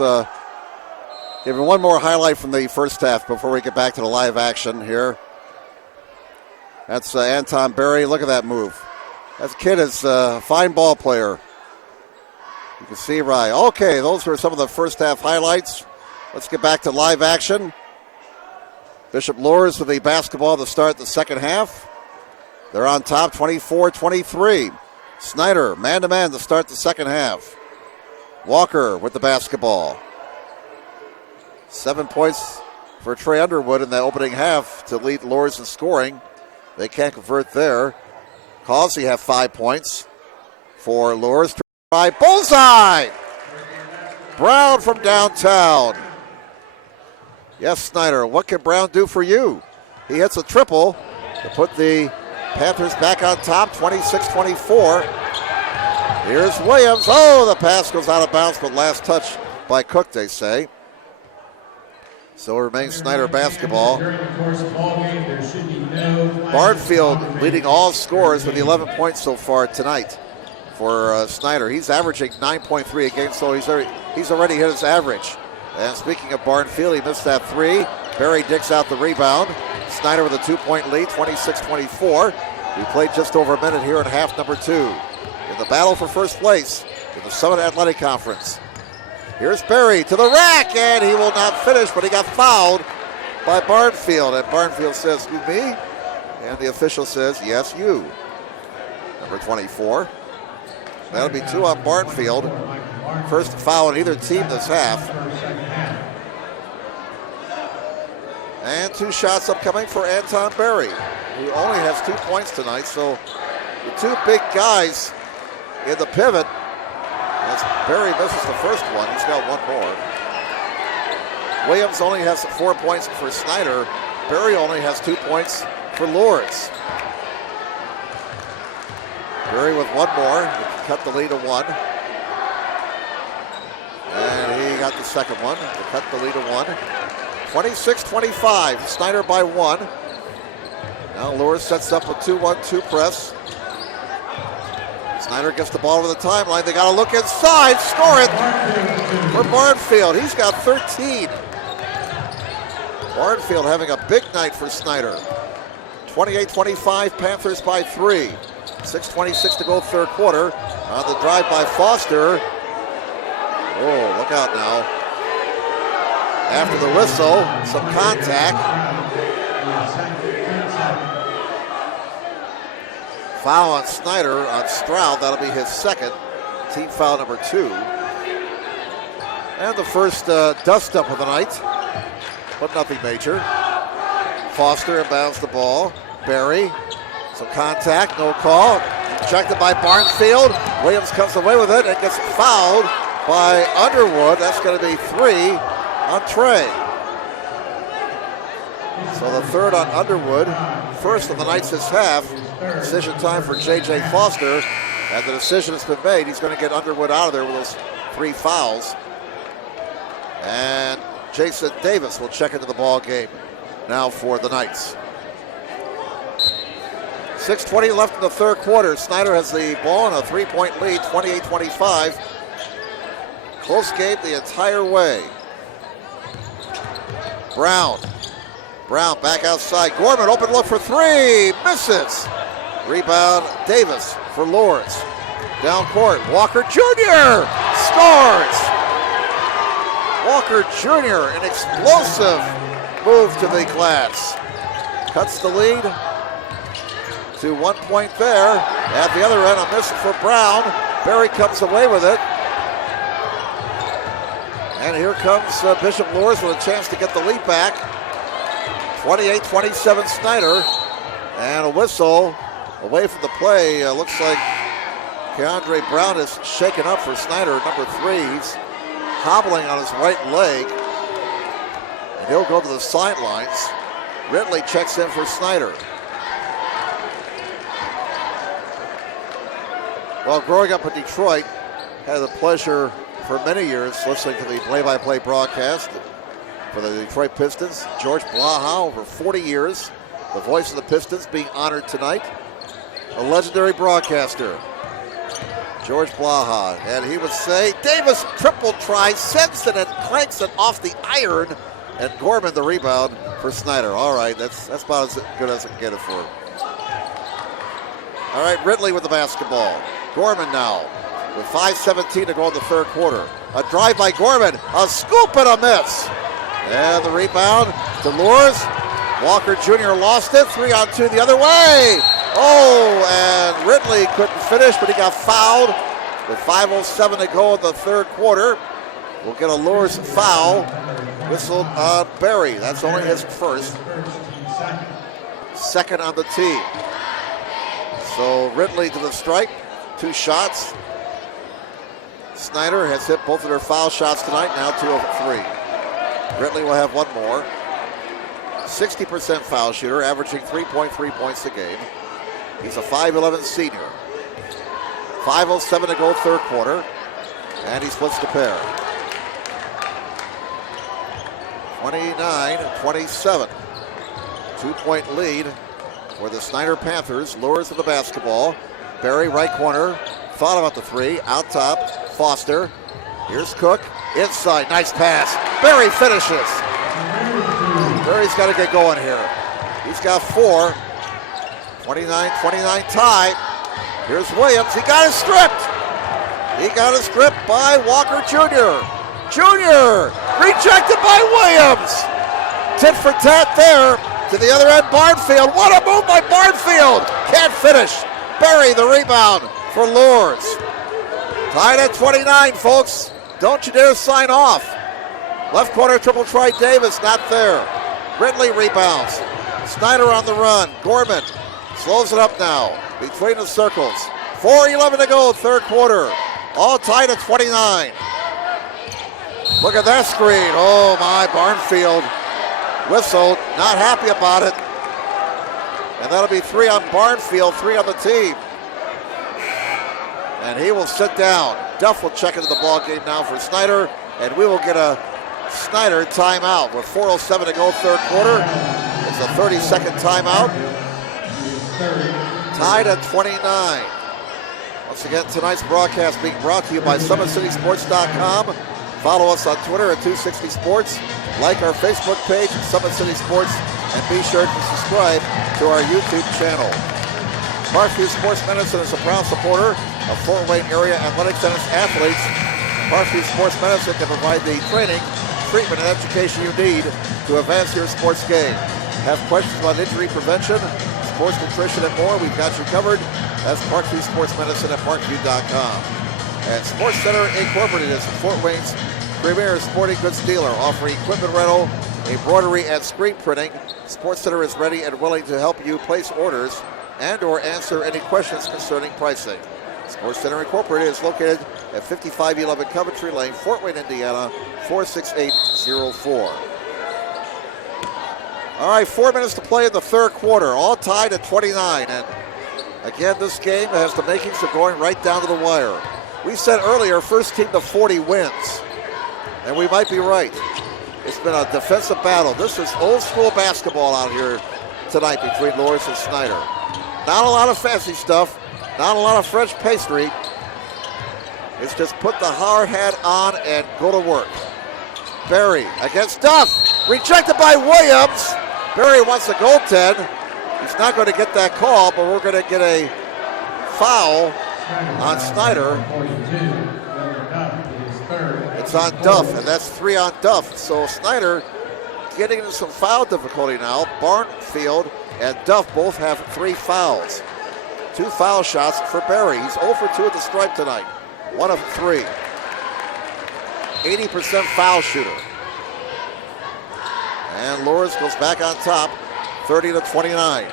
give you one more highlight from the first half before we get back to the live action here. That's Anton Berry. Look at that move. That kid is a fine ball player. You can see right. Okay, those were some of the first half highlights. Let's get back to live action. Bishop Luers with the basketball to start the second half. They're on top 24-23. Snider man-to-man to start the second half. Walker with the basketball. 7 points for Trey Underwood in the opening half to lead Luers in scoring. They can't convert there. Causey have 5 points for Luers. Try bullseye! Brown from downtown. Yes, Snider, what can Brown do for you? He hits a triple to put the Panthers back on top, 26-24. Here's Williams. Oh, the pass goes out of bounds, but last touch by Cook, they say. So it remains Snider basketball. Barnfield leading all scorers with 11 points so far tonight for Snider. He's averaging 9.3 a game, so he's already hit his average. And speaking of Barnfield, he missed that three. Barry digs out the rebound. Snider with a 2-point lead, 26-24. We played just over a minute here in half number 2 in the battle for first place in the Summit Athletic Conference. Here's Barry to the rack, and he will not finish, but he got fouled by Barnfield. And Barnfield says, "You me?" And the official says, "Yes, you." Number 24. That'll be 2 on Barnfield. First foul on either team this half. And 2 shots upcoming for Anton Berry, who only has 2 points tonight. So the 2 big guys in the pivot. As Berry misses the first one, he's got 1 more. Williams only has 4 points for Snider. Berry only has 2 points for Luers. Berry with 1 more, cut the lead to 1. And he got the second one to cut the lead to 1. 26-25, Snider by 1. Now Luers sets up a 2-1-2 press. Snider gets the ball over the timeline. They got to look inside, score it for Barnfield. He's got 13. Barnfield having a big night for Snider. 28-25, Panthers by 3. 6:26 to go third quarter. On the drive by Foster. Oh, look out now. After the whistle, some contact. Foul on Snider on Stroud. That'll be his second. Team foul number 2. And the first dust up of the night, but nothing major. Foster inbounds the ball. Berry, some contact, no call. Ejected by Barnfield. Williams comes away with it and gets fouled by Underwood. That's going to be 3 on Trey. So the third on Underwood. First of the Knights this half. Decision time for J.J. Foster. And the decision has been made. He's going to get Underwood out of there with those 3 fouls. And Jason Davis will check into the ball game now for the Knights. 6:20 left in the third quarter. Snider has the ball in a 3-point lead, 28-25. Close game the entire way. Brown back outside. Gorman, open look for 3. Misses. Rebound, Davis for Luers. Down court, Walker Jr. scores. Walker Jr., an explosive move to the glass. Cuts the lead to 1 point there. At the other end, a miss for Brown. Berry comes away with it. And here comes Bishop Luers with a chance to get the lead back. 28-27 Snider. And a whistle away from the play. Looks like Keandre Brown is shaken up for Snider, number 3. He's hobbling on his right leg. And he'll go to the sidelines. Ridley checks in for Snider. Well, growing up in Detroit, had the pleasure for many years listening to the play-by-play broadcast for the Detroit Pistons. George Blaha, over 40 years, the voice of the Pistons, being honored tonight. A legendary broadcaster, George Blaha. And he would say, Davis triple try, sends it and cranks it off the iron. And Gorman the rebound for Snider. All right, that's about as good as I can get it for him. All right, Ridley with the basketball. Gorman now with 5:17 to go in the third quarter. A drive by Gorman, a scoop and a miss. And the rebound to Luers. Walker Jr. lost it, 3-on-2 the other way. Oh, and Ridley couldn't finish, but he got fouled with 5:07 to go in the third quarter. We'll get a Luers foul whistled on Berry. That's only his first. Second on the team. So Ridley to the strike, 2 shots. Snider has hit both of their foul shots tonight, now 2 of 3. Ridley will have 1 more. 60% foul shooter, averaging 3.3 points a game. He's a 5'11 senior. 5:07 to go third quarter, and he splits the pair. 29-27. 2-point lead for the Snider Panthers. Luers of the basketball. Berry, right corner. Thought about the 3. Out top, Foster. Here's Cook. Inside, nice pass. Berry finishes. Berry's got to get going here. He's got 4. 29-29 tie. Here's Williams. He got it stripped. He got it stripped by Walker Jr. Rejected by Williams. Tit for tat there. To the other end, Barnfield. What a move by Barnfield. Can't finish. Berry the rebound for Luers. Tied at 29, folks. Don't you dare sign off. Left corner triple try Davis, not there. Ridley rebounds. Snider on the run. Gorman slows it up now between the circles. 4:11 to go, third quarter. All tied at 29. Look at that screen. Oh my, Barnfield whistled, not happy about it. And that'll be 3 on Barnfield, 3 on the team. And he will sit down. Duff will check into the ball game now for Snider, and we will get a Snider timeout with 4:07 to go third quarter. It's a 30-second timeout. Tied at 29. Once again, tonight's broadcast being brought to you by SummitCitySports.com. Follow us on Twitter at 260sports. Like our Facebook page, Summit City Sports, and be sure to subscribe to our YouTube channel. Parkview Sports Medicine is a proud supporter of Fort Wayne area athletic center athletes. Parkview Sports Medicine can provide the training, treatment, and education you need to advance your sports game. Have questions about injury prevention, sports nutrition, and more? We've got you covered. That's Parkview Sports Medicine at parkview.com. And Sports Center Incorporated is Fort Wayne's premier sporting goods dealer, offering equipment rental, embroidery, and screen printing. Sports Center is ready and willing to help you place orders and or answer any questions concerning pricing. Sports Center Incorporated is located at 5511 Coventry Lane, Fort Wayne, Indiana, 46804. All right, 4 minutes to play in the third quarter, all tied at 29. And again, this game has the makings of going right down to the wire. We said earlier, first team to 40 wins, and we might be right. It's been a defensive battle. This is old school basketball out here tonight between Luers and Snider. Not a lot of fancy stuff, not a lot of French pastry. It's just put the hard hat on and go to work. Berry against Duff, rejected by Williams. Berry wants a goaltend. He's not going to get that call, but we're going to get a foul on Snider. It's on Duff, and that's 3 on Duff. So Snider getting into some foul difficulty now. Barnfield and Duff both have 3 fouls. 2 foul shots for Berry. He's 0 for 2 at the stripe tonight. 1 of 3. 80% foul shooter. And Luers goes back on top, 30-29.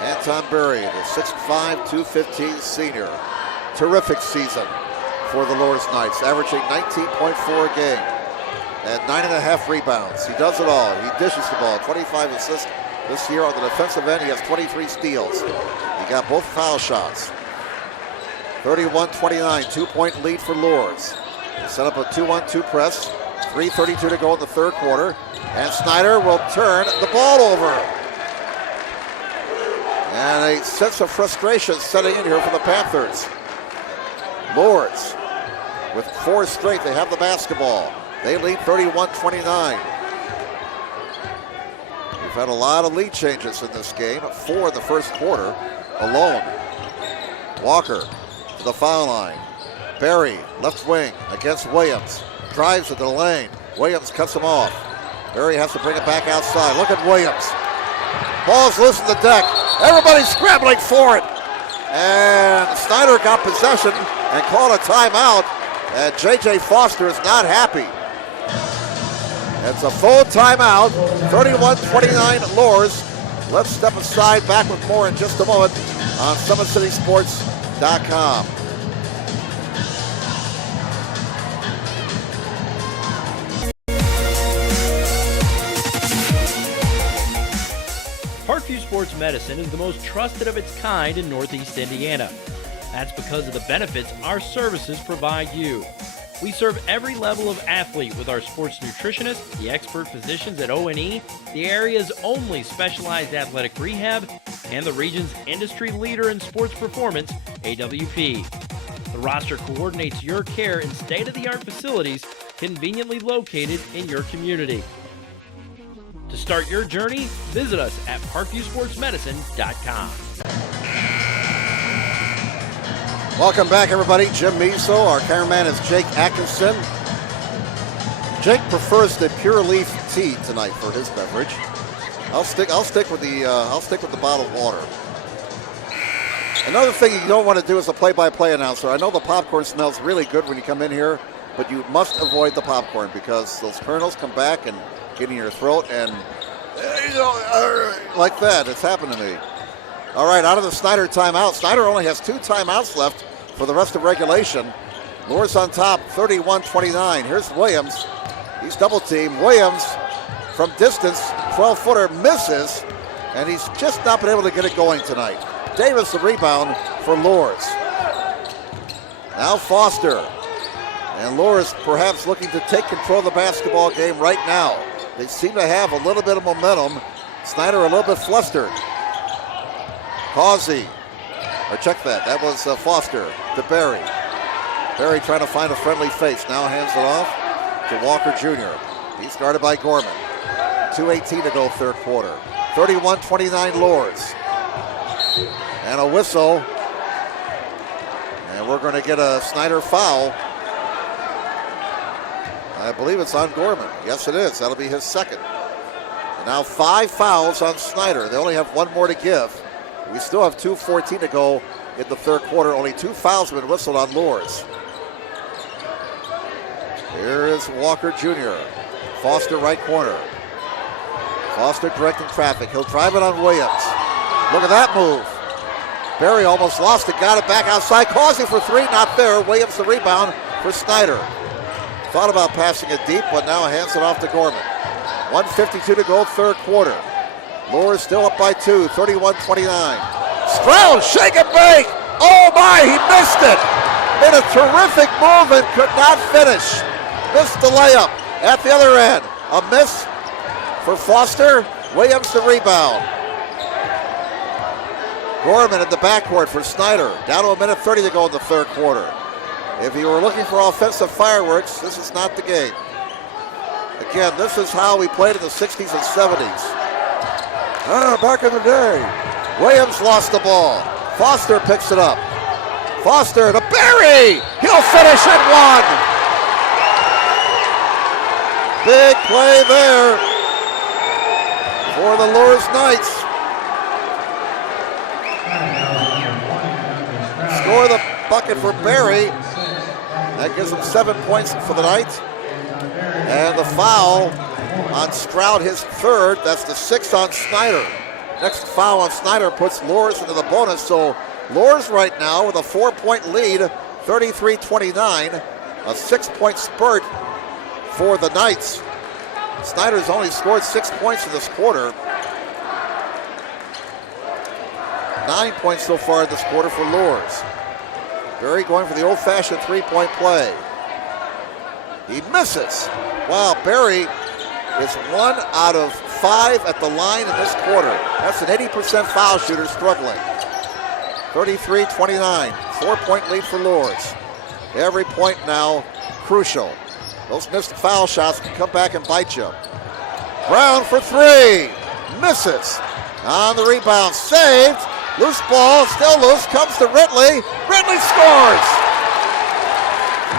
Anton Berry, the 6'5", 215 senior. Terrific season for the Luers Knights, averaging 19.4 a game and 9.5 rebounds. He does it all. He dishes the ball, 25 assists this year on the defensive end. He has 23 steals. He got both foul shots. 31-29, 2-point lead for Luers. They set up a 2-1-2 press. 3:32 to go in the third quarter. And Snider will turn the ball over. And a sense of frustration setting in here for the Panthers. Luers with 4 straight. They have the basketball. They lead 31-29. We've had a lot of lead changes in this game. 4 in the first quarter alone. Walker to the foul line. Berry, left wing against Williams. Drives into the lane. Williams cuts him off. Berry has to bring it back outside. Look at Williams. Ball's loose in the deck. Everybody's scrambling for it. And Snider got possession and called a timeout. And J.J. Foster is not happy. It's a full timeout. 31-29 Luers. Let's step aside. Back with more in just a moment on SummitCitySports.com. Parkview Sports Medicine is the most trusted of its kind in Northeast Indiana. That's because of the benefits our services provide you. We serve every level of athlete with our sports nutritionists, the expert physicians at O&E, the area's only specialized athletic rehab, and the region's industry leader in sports performance, AWP. The roster coordinates your care in state-of-the-art facilities conveniently located in your community. To start your journey, visit us at parkviewsportsmedicine.com. Welcome back, everybody. Jim Measle, our cameraman is Jake Atkinson. Jake prefers the pure leaf tea tonight for his beverage. I'll stick with the bottled water. Another thing you don't want to do as a play-by-play announcer. I know the popcorn smells really good when you come in here, but you must avoid the popcorn because those kernels come back and get in your throat and like that. It's happened to me. All right, out of the Snider timeout. Snider only has 2 timeouts left for the rest of regulation. Luers on top, 31-29. Here's Williams. He's double-teamed. Williams from distance, 12-footer, misses, and he's just not been able to get it going tonight. Davis the rebound for Luers. Now Foster. And Luers perhaps looking to take control of the basketball game right now. They seem to have a little bit of momentum. Snider a little bit flustered. Causey, or check that. That was Foster to Berry. Berry trying to find a friendly face. Now hands it off to Walker Jr. He's guarded by Gorman. 2:18 to go third quarter. 31-29 Luers. And a whistle. And we're going to get a Snider foul. I believe it's on Gorman. Yes, it is. That'll be his second. And now 5 fouls on Snider. They only have 1 more to give. We still have 2:14 to go in the third quarter. Only 2 fouls have been whistled on Luers. Here is Walker Jr. Foster right corner. Foster directing traffic. He'll drive it on Williams. Look at that move. Berry almost lost it. Got it back outside. Causing for three. Not there. Williams the rebound for Snider. Thought about passing it deep, but now hands it off to Gorman. 1:52 to go, third quarter. Luers still up by 2, 31-29. Stroud, shake and bake. Oh my, he missed it. Made a terrific move and could not finish. Missed the layup at the other end. A miss for Foster. Williams the rebound. Gorman at the backcourt for Snider. Down to 1:30 to go in the third quarter. If you were looking for offensive fireworks, this is not the game. Again, this is how we played in the 60s and 70s. Back in the day. Williams lost the ball. Foster picks it up. Foster to Berry. He'll finish at one. Big play there for the Luers Knights. Score the bucket for Berry. That gives him 7 points for the night. And the foul on Stroud, his third. That's the 6th on Snider. Next foul on Snider puts Luers into the bonus. So Luers right now with a 4-point lead, 33-29. A 6-point spurt for the Knights. Snider's only scored 6 points in this quarter. 9 points so far in this quarter for Luers. Berry going for the old-fashioned three-point play. He misses. Wow, Berry is 1 out of 5 at the line in this quarter. That's an 80% foul shooter struggling. 33-29, 4-point lead for Luers. Every point now crucial. Those missed foul shots can come back and bite you. Brown for three, misses. On the rebound, saved. Loose ball, still loose, comes to Ridley. Ridley scores!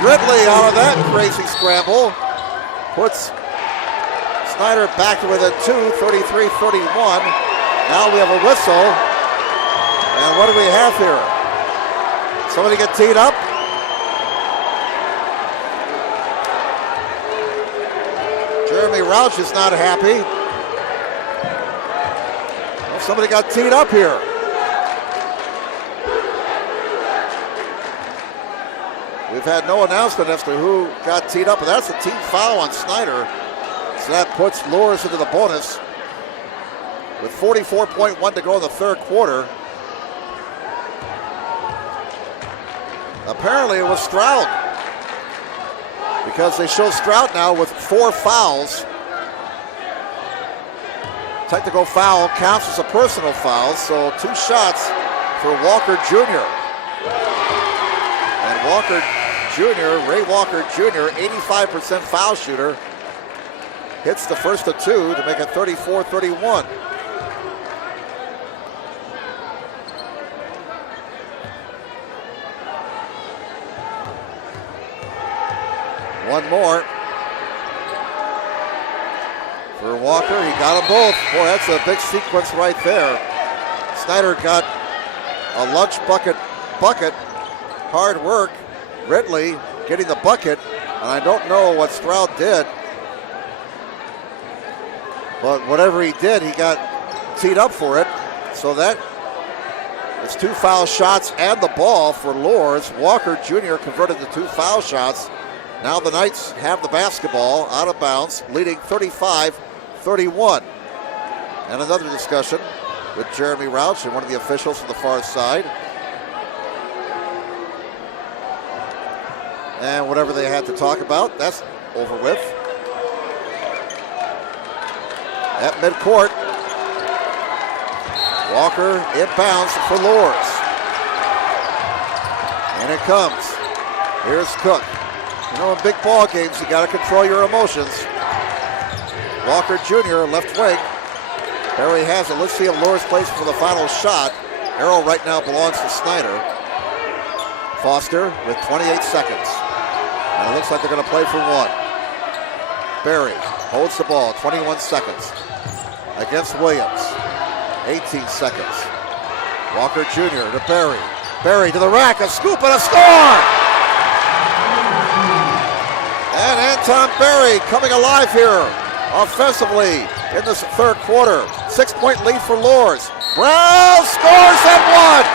Ridley out of that crazy scramble puts Snider back to within 2, 33-31. Now we have a whistle. And what do we have here? Somebody get teed up? Jeremy Rauch is not happy. Well, somebody got teed up here. We've had no announcement as to who got teed up, but that's a team foul on Snider. So that puts Luers into the bonus with 44.1 to go in the third quarter. Apparently it was Stroud, because they show Stroud now with 4 fouls. Technical foul counts as a personal foul, so 2 shots for Walker Jr. And Walker Jr., Ray Walker Jr., 85% foul shooter, hits the first of 2 to make it 34-31. One more for Walker. He got them both. Boy, that's a big sequence right there. Snider got a lunch bucket. Hard work. Ridley getting the bucket. And I don't know what Stroud did, but whatever he did, he got teed up for it. So that it's 2 foul shots and the ball for Luers. Walker Jr. converted the 2 foul shots. Now the Knights have the basketball out of bounds, leading 35-31. And another discussion with Jeremy Rauch and one of the officials from the far side. And whatever they had to talk about, that's over with. At midcourt, Walker inbounds for Luers. And it comes. Here's Cook. You know, in big ball games, you got to control your emotions. Walker Jr., left wing. Berry has it. Let's see if Luers plays for the final shot. Arrow right now belongs to Snider. Foster with 28 seconds. And it looks like they're going to play for 1. Berry holds the ball, 21 seconds. Against Williams, 18 seconds. Walker Jr. to Berry. Berry to the rack, a scoop and a score! And Anton Berry coming alive here offensively in this third quarter. 6-point lead for Luers. Brown scores and one!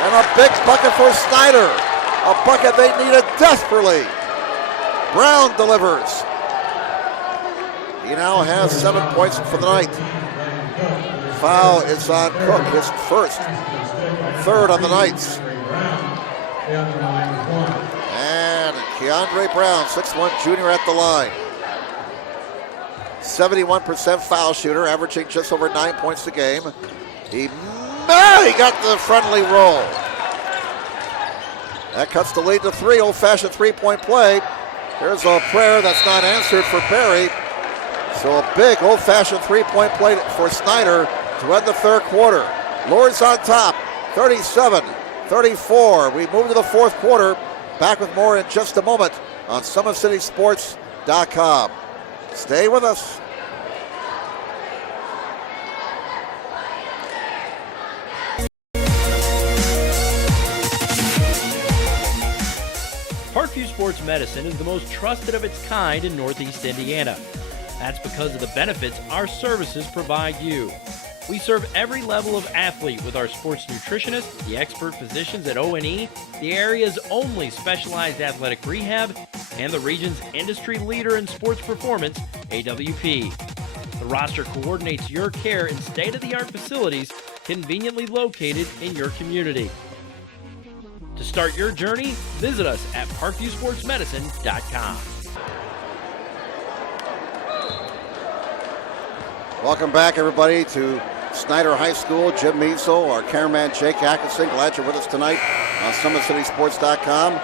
And a big bucket for Snider. A bucket they needed desperately. Brown delivers. He now has 7 points for the night. Foul is on Cook, his first. Third on the Knights. And Keandre Brown, 6'1" junior at the line. 71% foul shooter, averaging just over 9 points a game. He got the friendly roll. That cuts the lead to 3, old-fashioned three-point play. Here's a prayer that's not answered for Berry. So a big old-fashioned three-point play for Snider to end the third quarter. Luers on top, 37-34. We move to the fourth quarter. Back with more in just a moment on SummitCitySports.com. Stay with us. Parkview Sports Medicine is the most trusted of its kind in Northeast Indiana. That's because of the benefits our services provide you. We serve every level of athlete with our sports nutritionists, the expert physicians at O&E, the area's only specialized athletic rehab, and the region's industry leader in sports performance, AWP. The roster coordinates your care in state-of-the-art facilities conveniently located in your community. To start your journey, visit us at parkviewsportsmedicine.com. Welcome back, everybody, to Snider High School. Jim Measle, our cameraman Jake Atkinson. Glad you're with us tonight on SummitCitySports.com.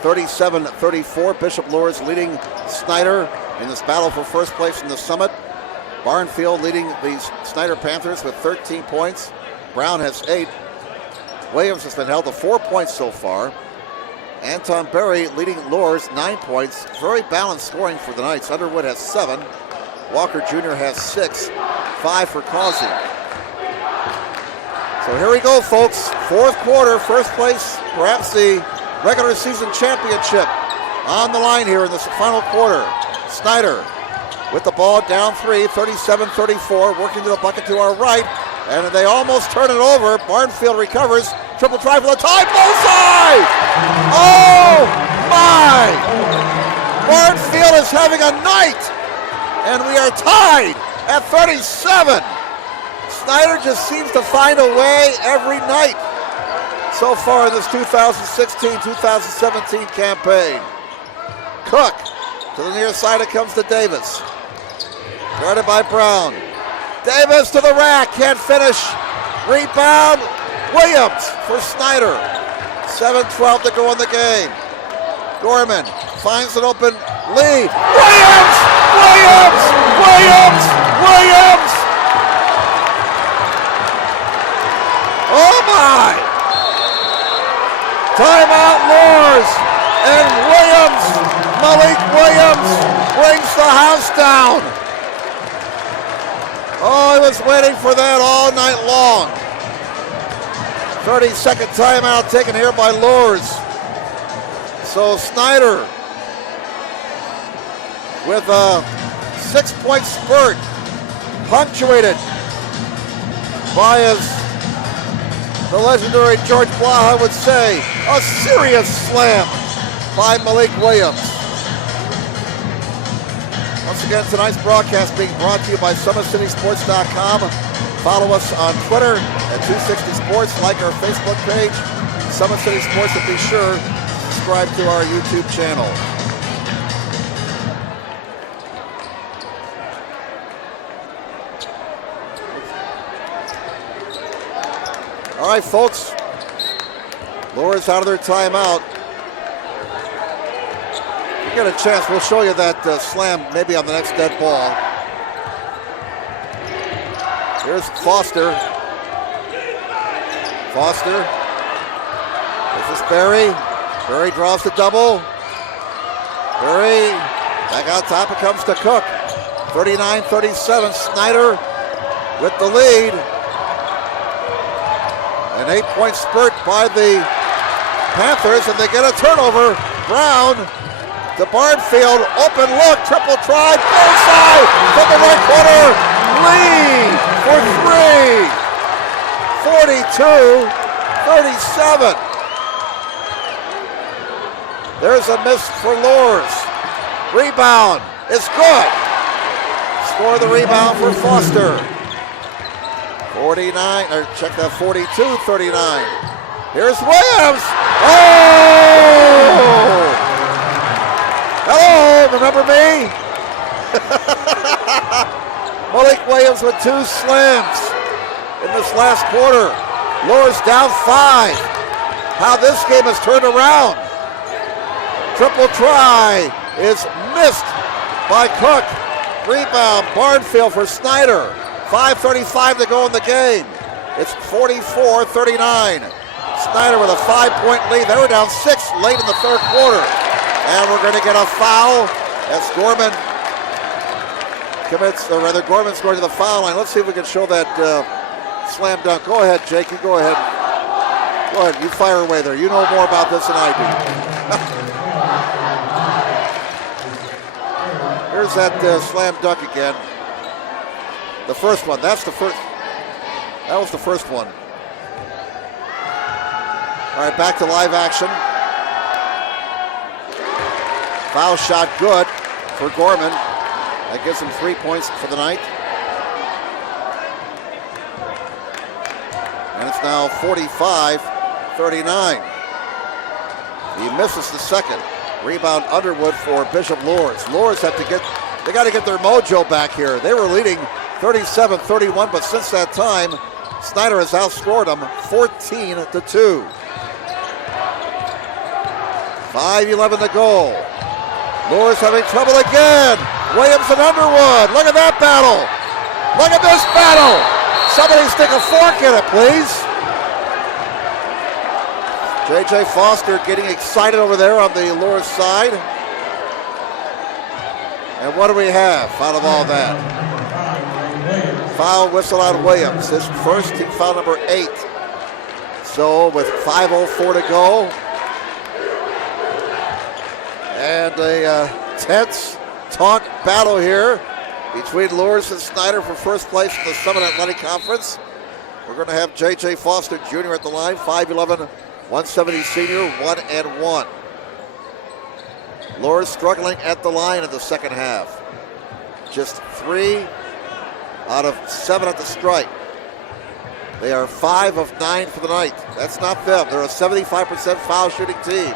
37-34, Bishop Luers leading Snider in this battle for first place in the Summit. Barnfield leading the Snider Panthers with 13 points. Brown has 8. Williams has been held to 4 points so far. Anton Berry leading Luers, 9 points. Very balanced scoring for the Knights. Underwood has 7. Walker Jr. has 6. 5 for Causey. So here we go, folks. Fourth quarter, first place, perhaps the regular season championship on the line here in this final quarter. Snider with the ball down 3, 37-34, working to the bucket to our right. And they almost turn it over. Barnfield recovers. Triple try for the tie. Bullseye! Oh, my! Barnfield is having a night. And we are tied at 37. Snider just seems to find a way every night so far in this 2016-2017 campaign. Cook to the near side. It comes to Davis. Guarded by Brown. Davis to the rack, can't finish. Rebound, Williams for Snider. 7:12 to go in the game. Gorman finds an open lead. Williams! Williams! Williams! Williams! Oh my! Timeout Luers, and Williams, Malik Williams brings the house down. Oh, I was waiting for that all night long. 30-second timeout taken here by Luers. So Snider with a 6-point spurt, punctuated by, as the legendary George Blaha would say, a serious slam by Malik Williams. Once again, tonight's broadcast being brought to you by SummitCitySports.com. Follow us on Twitter at 260 Sports. Like our Facebook page, Summit City Sports, and be sure to subscribe to our YouTube channel. All right, folks. Luers out of their timeout. If you get a chance, we'll show you that slam maybe on the next dead ball. Here's Foster. Foster. This is Berry. Berry draws the double. Berry back on top. It comes to Cook. 39-37. Snider with the lead. An 8-point spurt by the Panthers, and they get a turnover. Brown to Barnfield. Open look, triple try, bullseye from the right corner. Lee for three. 42-37. There's a miss for Luers. Rebound is good. Score the rebound for Foster. 49, or check that, 42-39. Here's Williams. Oh! Hello, remember me? Malik Williams with 2 slams in this last quarter. Luers down 5. How this game has turned around. Triple try is missed by Cook. Rebound, Barnfield for Snider. 5:35 to go in the game. It's 44-39. Snider with a 5-point lead. They were down 6 late in the third quarter. And we're going to get a foul as Gorman commits, or rather Gorman's going to the foul line. Let's see if we can show that slam dunk. Go ahead, Jake. You go ahead. Go ahead. You fire away there. You know more about this than I do. Here's that slam dunk again. The first one. That's the first. That was the first one. All right, back to live action. Foul shot good for Gorman. That gives him 3 points for the night. And it's now 45-39. He misses the second. Rebound Underwood for Bishop Luers. Luers have to they got to get their mojo back here. They were leading 37-31, but since that time, Snider has outscored them 14-2. 5:11 to go. Luers having trouble again. Williams and Underwood. Look at that battle. Look at this battle. Somebody stick a fork in it, please. J.J. Foster getting excited over there on the Luers side. And what do we have out of all that? Foul whistle on Williams. His first, team foul number 8. So with 5:04 to go. And a tense, taut battle here between Luers and Snider for first place in the Summit Athletic Conference. We're going to have J.J. Foster Jr. at the line, 5'11", 170 senior, 1-1. Luers struggling at the line in the second half. Just 3 out of 7 at the stripe. They are 5 of 9 for the night. That's not them. They're a 75% foul shooting team.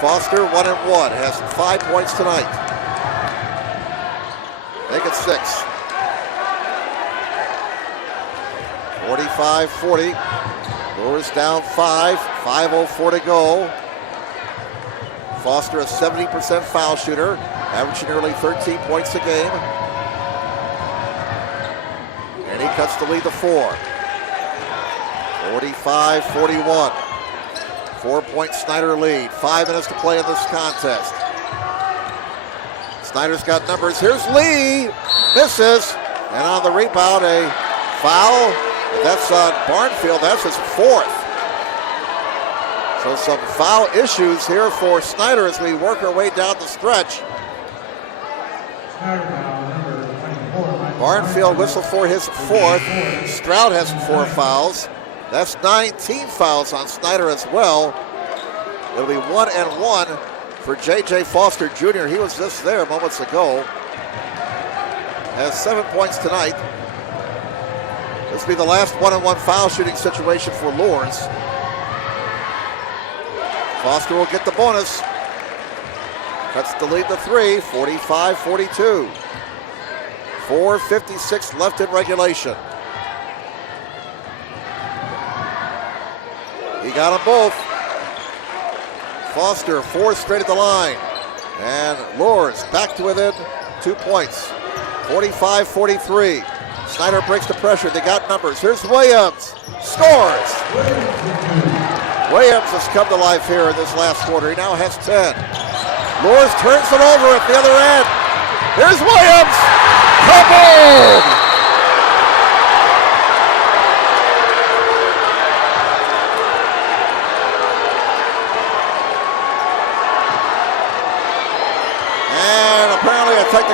Foster 1-1, has 5 points tonight. Make it 6. 45-40. Luers down 5, 5:04 to go. Foster a 70% foul shooter, averaging nearly 13 points a game. And he cuts the lead to 4. 45-41. 4-point Snider lead. 5 minutes to play in this contest. Snider's got numbers. Here's Lee. Misses. And on the rebound, a foul. That's on Barnfield. That's his 4th. So some foul issues here for Snider as we work our way down the stretch. Barnfield whistled for his 4th. Stroud has 4 fouls. That's 19 fouls on Snider as well. It'll be 1-1 for J.J. Foster Jr. He was just there moments ago. Has 7 points tonight. This will be the last 1-on-1 foul shooting situation for Luers. Foster will get the bonus. Cuts the lead to 3, 45-42. 4:56 left in regulation. He got them both. Foster 4 straight at the line. And Luers back to within 2 points. 45-43. Snider breaks the pressure. They got numbers. Here's Williams. Scores. Williams has come to life here in this last quarter. He now has 10. Luers turns it over at the other end. Here's Williams. Kaboom!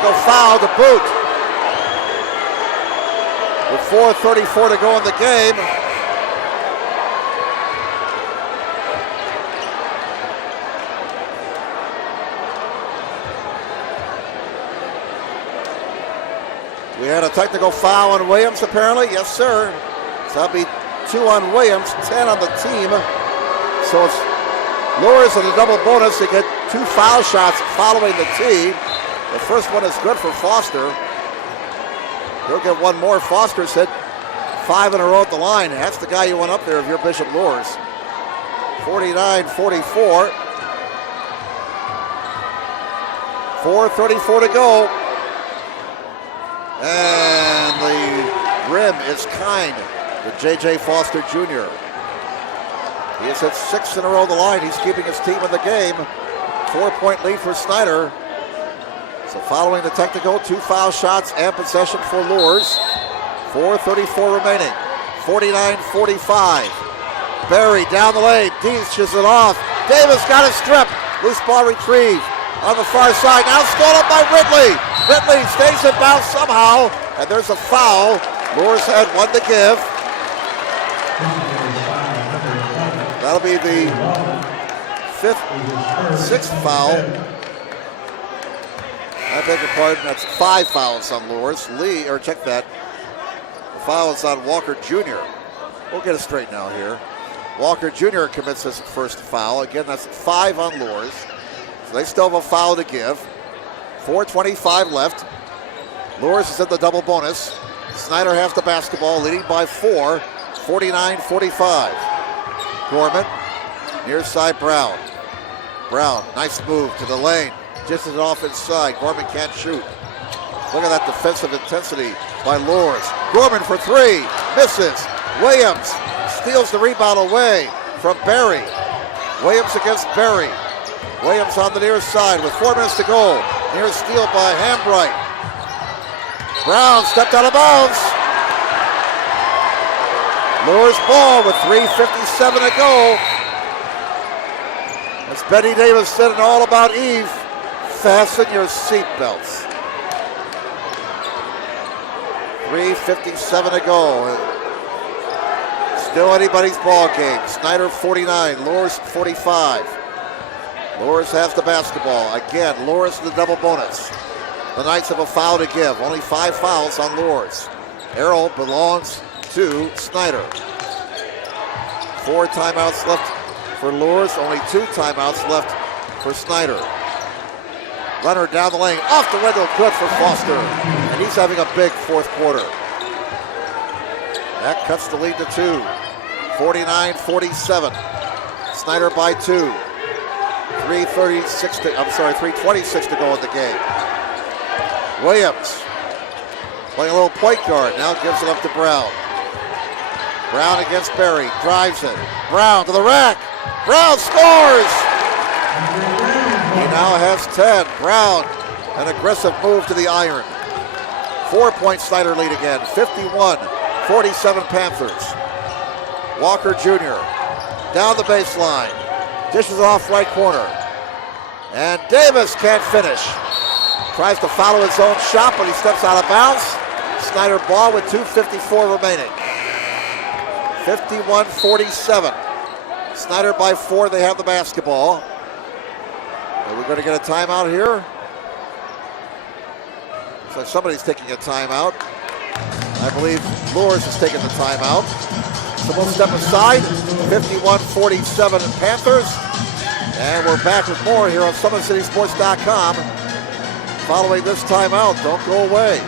technical foul to boot. With 4:34 to go in the game. We had a technical foul on Williams, apparently. Yes, sir. So that'll be 2 on Williams, 10 on the team. So it's Luers in a double bonus. They get 2 foul shots following the tee. The first one is good for Foster. He'll get 1 more. Foster's hit 5 in a row at the line. That's the guy you want up there if you're Bishop Luers. 49-44. 4:34 to go. And the rim is kind to J.J. Foster Jr. He has hit 6 in a row at the line. He's keeping his team in the game. 4-point lead for Snider. So following the technical, 2 foul shots and possession for Luers. 4:34 remaining. 49-45. Barry down the lane. Dishes it off. Davis got a strip. Loose ball retrieved on the far side. Now stolen up by Ridley. Ridley stays in bounds somehow. And there's a foul. Luers had 1 to give. That'll be the 6th foul. I beg your pardon, that's 5 fouls on Luers. Check that. The foul is on Walker Jr. We'll get it straight now here. Walker Jr. commits his first foul. Again, that's 5 on Luers. So they still have a foul to give. 4:25 left. Luers is at the double bonus. Snider has the basketball, leading by 4. 49-45. Gorman, near side Brown. Brown, nice move to the lane. Just as off inside. Gorman can't shoot. Look at that defensive intensity by Luers. Gorman for 3. Misses. Williams steals the rebound away from Barry. Williams against Barry. Williams on the near side with 4 minutes to go. Near steal by Hambright. Brown stepped out of bounds. Luers ball with 3:57 to go. As Betty Davis said in All About Eve, fasten your seatbelts. 3:57 to go. Still anybody's ball game. Snider 49, Luers 45. Luers has the basketball. Again, Luers in the double bonus. The Knights have a foul to give. Only 5 fouls on Luers. Arrow belongs to Snider. 4 timeouts left for Luers. Only 2 timeouts left for Snider. Leonard down the lane. Off the window. Good for Foster. And he's having a big 4th quarter. That cuts the lead to 2. 49-47. Snider by 2. 3:26 to go in the game. Williams playing a little point guard. Now gives it up to Brown. Brown against Barry. Drives it. Brown to the rack. Brown scores! He now has 10. Brown, an aggressive move to the iron. 4-point Snider lead again. 51-47 Panthers. Walker Jr. down the baseline. Dishes off right corner. And Davis can't finish. Tries to follow his own shot, but he steps out of bounds. Snider ball with 2:54 remaining. 51-47. Snider by 4. They have the basketball. Are we going to get a timeout here? Looks like somebody's taking a timeout. I believe Luers is taking the timeout. So we'll step aside. 51-47 Panthers. And we're back with more here on SummitCitySports.com. Following this timeout, don't go away.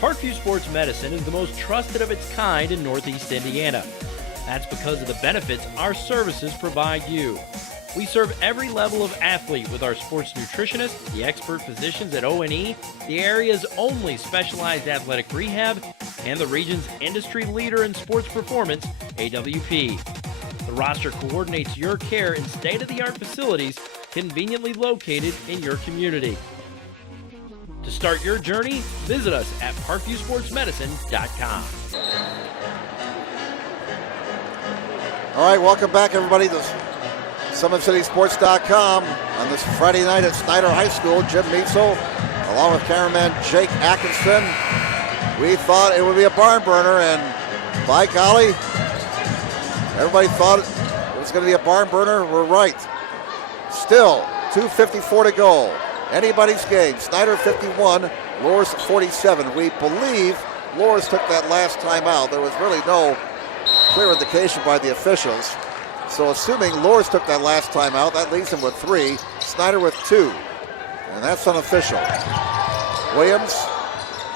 Parkview Sports Medicine is the most trusted of its kind in Northeast Indiana. That's because of the benefits our services provide you. We serve every level of athlete with our sports nutritionists, the expert physicians at O&E, the area's only specialized athletic rehab, and the region's industry leader in sports performance, AWP. The roster coordinates your care in state-of-the-art facilities conveniently located in your community. To start your journey, visit us at parkviewsportsmedicine.com. All right, welcome back, everybody, to SummitCitySports.com on this Friday night at Snider High School. Jim Meisel, along with cameraman Jake Atkinson. We thought it would be a barn burner, and by golly, everybody thought it was going to be a barn burner. We're right. Still, 2:54 to go. Anybody's game. Snider 51, Luers 47. We believe Luers took that last time out. There was really no clear indication by the officials. So assuming Luers took that last time out, that leaves him with 3. Snider with 2. And that's unofficial. Williams,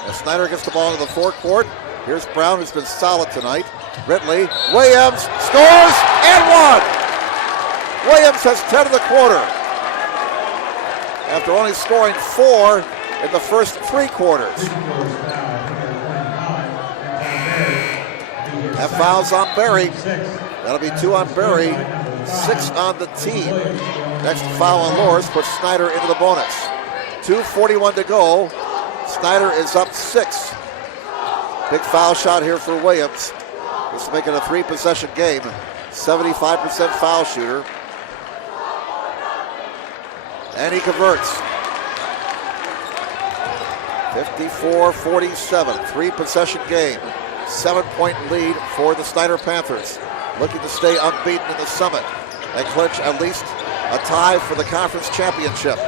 as Snider gets the ball into the forecourt. Here's Brown, who's been solid tonight. Ridley, Williams scores and 1. Williams has 10 in the quarter, after only scoring 4 in the first 3 quarters. That foul's on Berry. That'll be 2 on Berry, 6 on the team. Next foul on Luers puts Snider into the bonus. 2:41 to go. Snider is up 6. Big foul shot here for Williams. This is making a 3-possession game. 75% foul shooter. And he converts. 54-47, 3-possession game. 7-point lead for the Snider Panthers. Looking to stay unbeaten in the Summit and clinch at least a tie for the conference championship.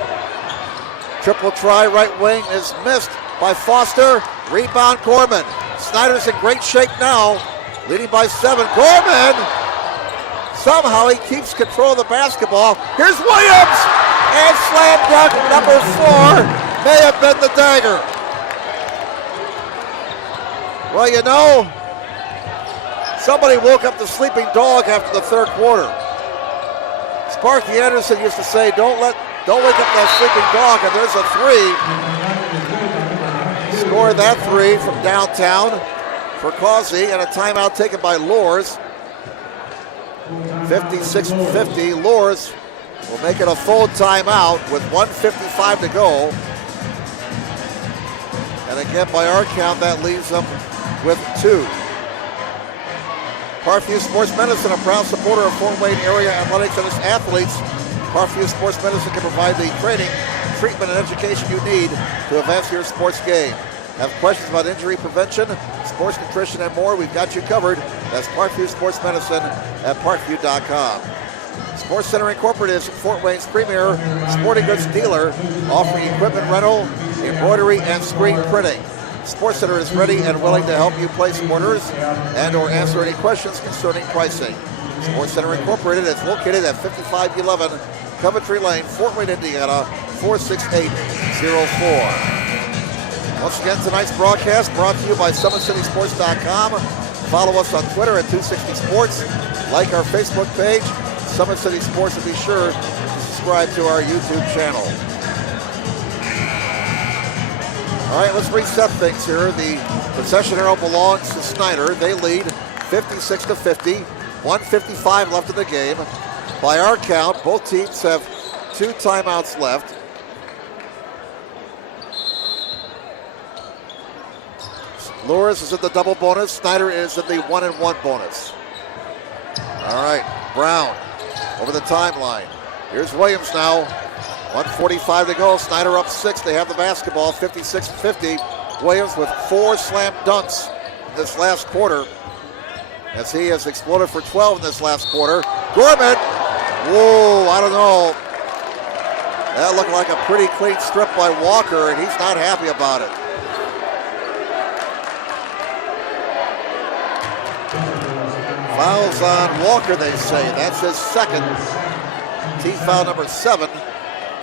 Triple try right wing is missed by Foster. Rebound Gorman. Snider's in great shape now, leading by 7. Gorman! Somehow he keeps control of the basketball. Here's Williams! And slam dunk number 4 may have been the dagger. Well, you know, somebody woke up the sleeping dog after the 3rd quarter. Sparky Anderson used to say, don't wake up that sleeping dog, and there's a 3. Scored that 3 from downtown for Causey, and a timeout taken by Luers. 56-50, Luers will make it a full timeout with 1:55 to go. And again, by our count, that leaves them with 2. Parkview Sports Medicine, a proud supporter of Fort Wayne area athletics and its athletes. Parkview Sports Medicine can provide the training, treatment, and education you need to advance your sports game. Have questions about injury prevention, sports nutrition, and more? We've got you covered. That's Parkview Sports Medicine at parkview.com. Sports Center Incorporated is Fort Wayne's premier sporting goods dealer, offering equipment rental, embroidery, and screen printing. Sports Center is ready and willing to help you place orders and or answer any questions concerning pricing. Sports Center Incorporated is located at 5511 Coventry Lane, Fort Wayne, Indiana, 46804. Once again, tonight's broadcast brought to you by SummitCitySports.com. Follow us on Twitter at 260sports. Like our Facebook page, Summit City Sports, and be sure to subscribe to our YouTube channel. All right, let's reset things here. The possession arrow belongs to Snider. They lead 56-50. 1:55 left in the game. By our count, both teams have 2 timeouts left. Luers is in the double bonus. Snider is in the 1-and-1 bonus. All right, Brown over the timeline. Here's Williams now. 1:45 to go. Snider up 6. They have the basketball. 56-50. Williams with 4 slam dunks this last quarter, as he has exploded for 12 in this last quarter. Gorman. Whoa, I don't know. That looked like a pretty clean strip by Walker, and he's not happy about it. Fouls on Walker, they say. That's his 2nd. Team foul number 7.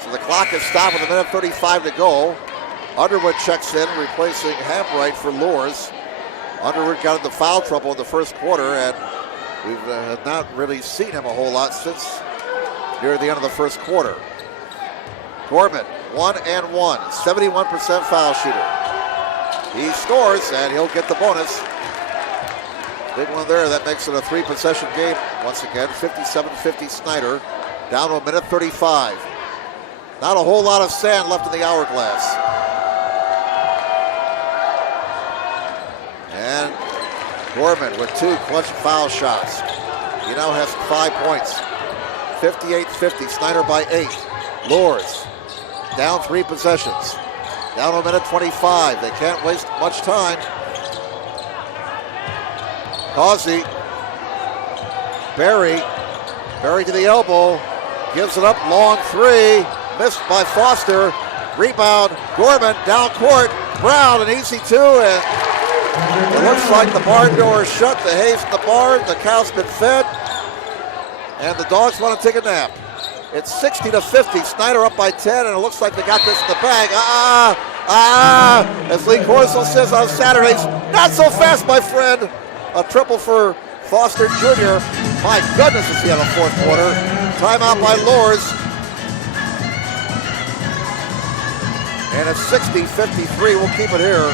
So the clock is stopped with 1:35 to go. Underwood checks in, replacing Hambright for Luers. Underwood got into foul trouble in the first quarter, and we've not really seen him a whole lot since near the end of the first quarter. Gorman, 1-and-1, 71% foul shooter. He scores, and he'll get the bonus. Big one there. That makes it a 3-possession game once again. 57-50 Snider, down to 1:35. Not a whole lot of sand left in the hourglass. And Gorman with 2 clutch foul shots. He now has 5 points. 58-50, Snider by 8. Luers down 3 possessions. Down a minute 25. They can't waste much time. Causey. Barry to the elbow. Gives it up, long 3. Missed by Foster. Rebound, Gorman down court. Brown, an easy 2, and it looks like the barn door is shut. The hay's in the barn. The cow's been fed. And the dogs want to take a nap. It's 60-50. Snider up by 10, and it looks like they got this in the bag. As Lee Corso says on Saturdays, not so fast, my friend. A triple for Foster Jr. My goodness, is he on a fourth quarter. Timeout by Luers. And it's 60-53. We'll keep it here.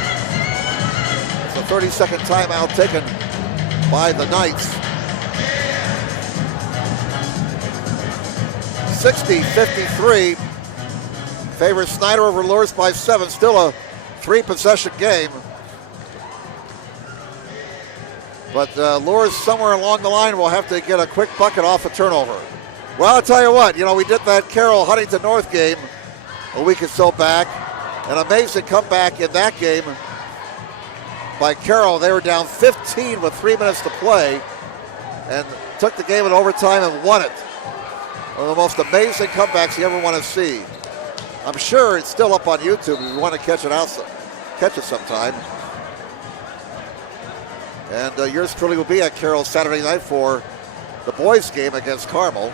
It's a 30-second timeout taken by the Knights. 60-53. Favors Snider over Luers by 7. Still a 3-possession game. But Luers somewhere along the line will have to get a quick bucket off a turnover. Well, I'll tell you what, we did that Carroll Huntington North game a week or so back. An amazing comeback in that game by Carroll. They were down 15 with 3 minutes to play and took the game in overtime and won it. One of the most amazing comebacks you ever want to see. I'm sure it's still up on YouTube if you want to catch it sometime. And yours truly will be at Carroll Saturday night for the boys game against Carmel.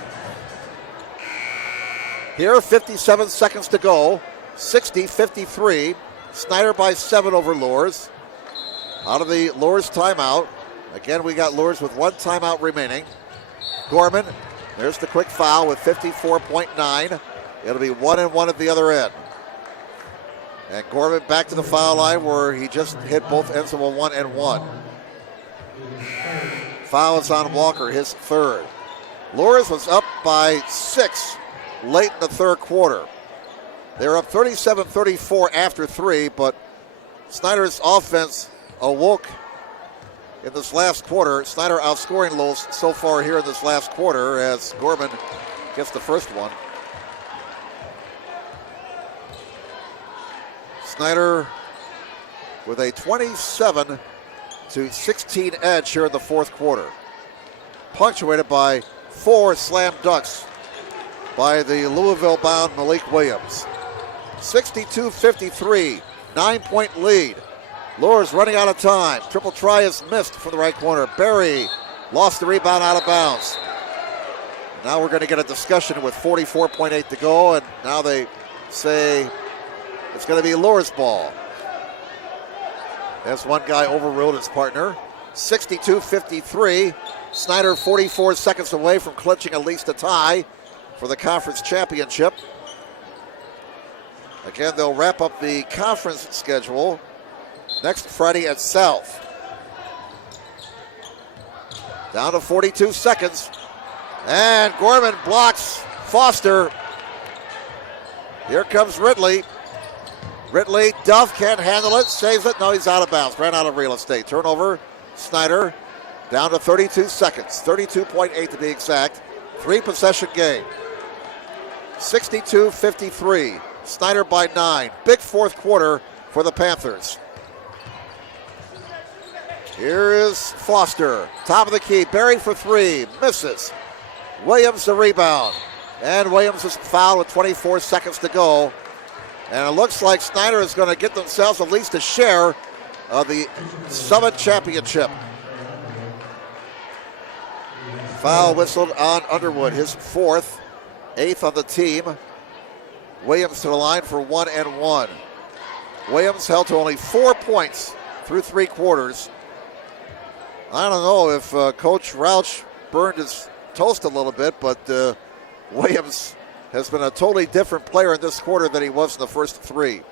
Here, 57 seconds to go. 60-53. Snider by 7 over Luers. Out of the Luers timeout. Again, we got Luers with 1 timeout remaining. Gorman, there's the quick foul with 54.9. It'll be 1-1 at the other end. And Gorman back to the foul line where he just hit both ends of a 1-1. Foul is on Walker, his 3rd. Luers was up by 6 late in the 3rd quarter. They were up 37-34 after 3, but Snider's offense awoke in this last quarter. Snider outscoring Luers so far here in this last quarter as Gorman gets the first one. Snider with a 27-16 edge here in the 4th quarter. Punctuated by 4 slam dunks by the Louisville-bound Malik Williams. 62-53, 9-point lead. Luers running out of time. Triple try is missed from the right corner. Barry lost the rebound out of bounds. Now we're going to get a discussion with 44.8 to go, and now they say it's going to be Luers' ball. As one guy overruled his partner. 62-53. Snider 44 seconds away from clinching at least a tie for the conference championship. Again, they'll wrap up the conference schedule next Friday at South. Down to 42 seconds. And Gorman blocks Foster. Here comes Ridley. Ridley, Duff can't handle it, saves it. No, he's out of bounds. Ran out of real estate. Turnover, Snider down to 32 seconds. 32.8 to be exact. 3-possession game. 62-53. Snider by 9. Big 4th quarter for the Panthers. Here is Foster. Top of the key. Barry for 3. Misses. Williams the rebound. And Williams is fouled with 24 seconds to go. And it looks like Snider is going to get themselves at least a share of the Summit Championship. Foul whistled on Underwood, his 4th, 8th on the team. Williams to the line for 1-1. Williams held to only 4 points through 3 quarters. I don't know if Coach Rauch burned his toast a little bit, but Williams has been a totally different player in this quarter than he was in the first 3.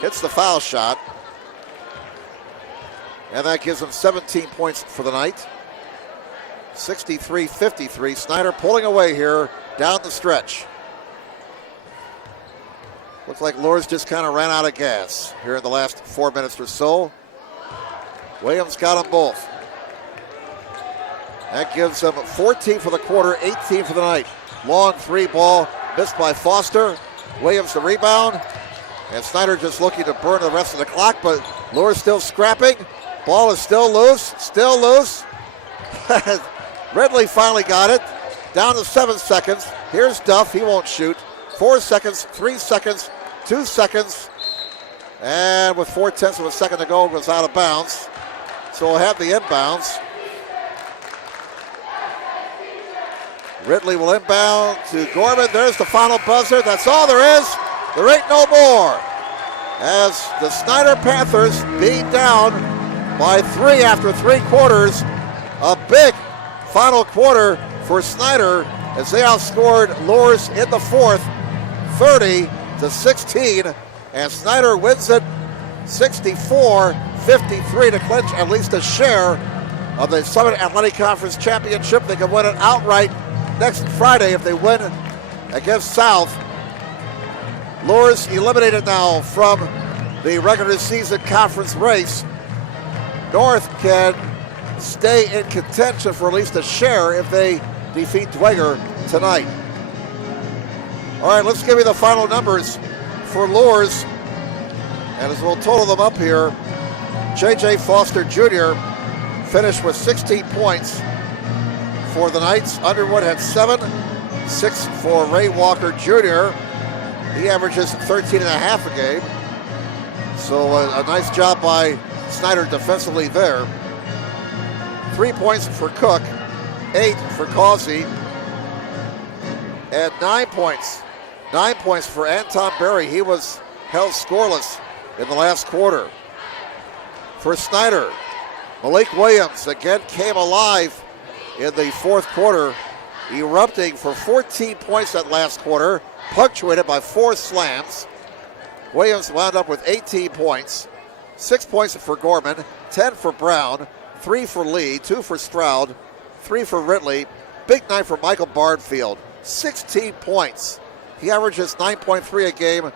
Hits the foul shot. And that gives him 17 points for the night. 63-53. Snider pulling away here down the stretch. Looks like Luers just kind of ran out of gas here in the last 4 minutes or so. Williams got them both. That gives them 14 for the quarter, 18 for the night. Long three ball, missed by Foster. Williams the rebound. And Snider just looking to burn the rest of the clock, but Luers still scrapping. Ball is still loose. Ridley finally got it. Down to 7 seconds. Here's Duff. He won't shoot. 4 seconds, 3 seconds, 2 seconds. And with 4/10 of a second to go, it was out of bounds. So we'll have the inbounds. Ridley will inbound to Gorman. There's the final buzzer. That's all there is. There ain't no more. As the Snider Panthers beat down by 3 after 3 quarters. A big final quarter for Snider as they outscored Luers in the fourth, 30-16. And Snider wins it 64-53 to clinch at least a share of the Summit Athletic Conference Championship. They can win it outright next Friday if they win against South. Luers eliminated now from the regular season conference race. North can stay in contention for at least a share if they defeat Dweger tonight. All right, let's give you the final numbers for Luers. And as we'll total them up here, J.J. Foster Jr. finished with 16 points for the Knights. Underwood had 7, 6 for Ray Walker Jr. He averages 13.5 a game. So a nice job by Snider defensively there. 3 points for Cook, 8 for Causey, and 9 points. 9 points for Anton Berry. He was held scoreless in the last quarter. For Snider, Malik Williams again came alive in the fourth quarter, erupting for 14 points that last quarter, punctuated by 4 slams. Williams wound up with 18 points, 6 points for Gorman, 10 for Brown, 3 for Lee, 2 for Stroud, 3 for Ridley. Big night for Michael Barnfield, 16 points. He averages 9.3 a game.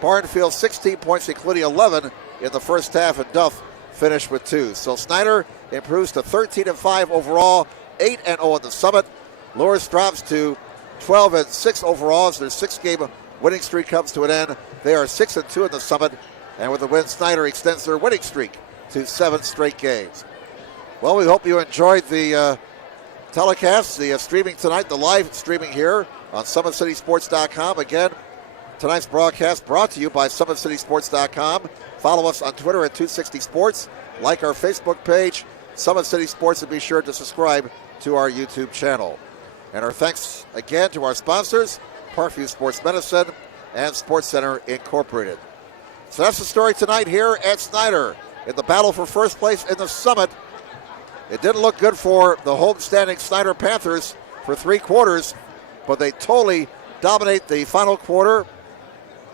Barnfield 16 points, including 11 in the first half, and Duff finished with 2. So Snider improves to 13-5 overall, 8-0 in the Summit. Luers drops to 12-6 overall as their 6-game winning streak comes to an end. They are 6-2 in the Summit, and with the win, Snider extends their winning streak to 7 straight games. Well, we hope you enjoyed the telecast, the streaming tonight, the live streaming here on SummitCitySports.com. Again, tonight's broadcast brought to you by SummitCitySports.com. Follow us on Twitter at 260sports. Like our Facebook page, Summit City Sports, and be sure to subscribe to our YouTube channel. And our thanks again to our sponsors, Parkview Sports Medicine and Sports Center Incorporated. So that's the story tonight here at Snider in the battle for first place in the Summit. It didn't look good for the homestanding Snider Panthers for 3 quarters, but they totally dominate the final quarter.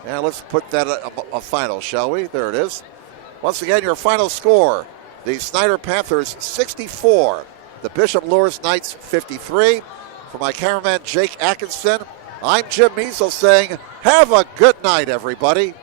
And let's put that a final, shall we? There it is. Once again, your final score, the Snider Panthers 64, the Bishop Luers Knights 53. For my cameraman, Jake Atkinson, I'm Jim Measle saying, have a good night, everybody.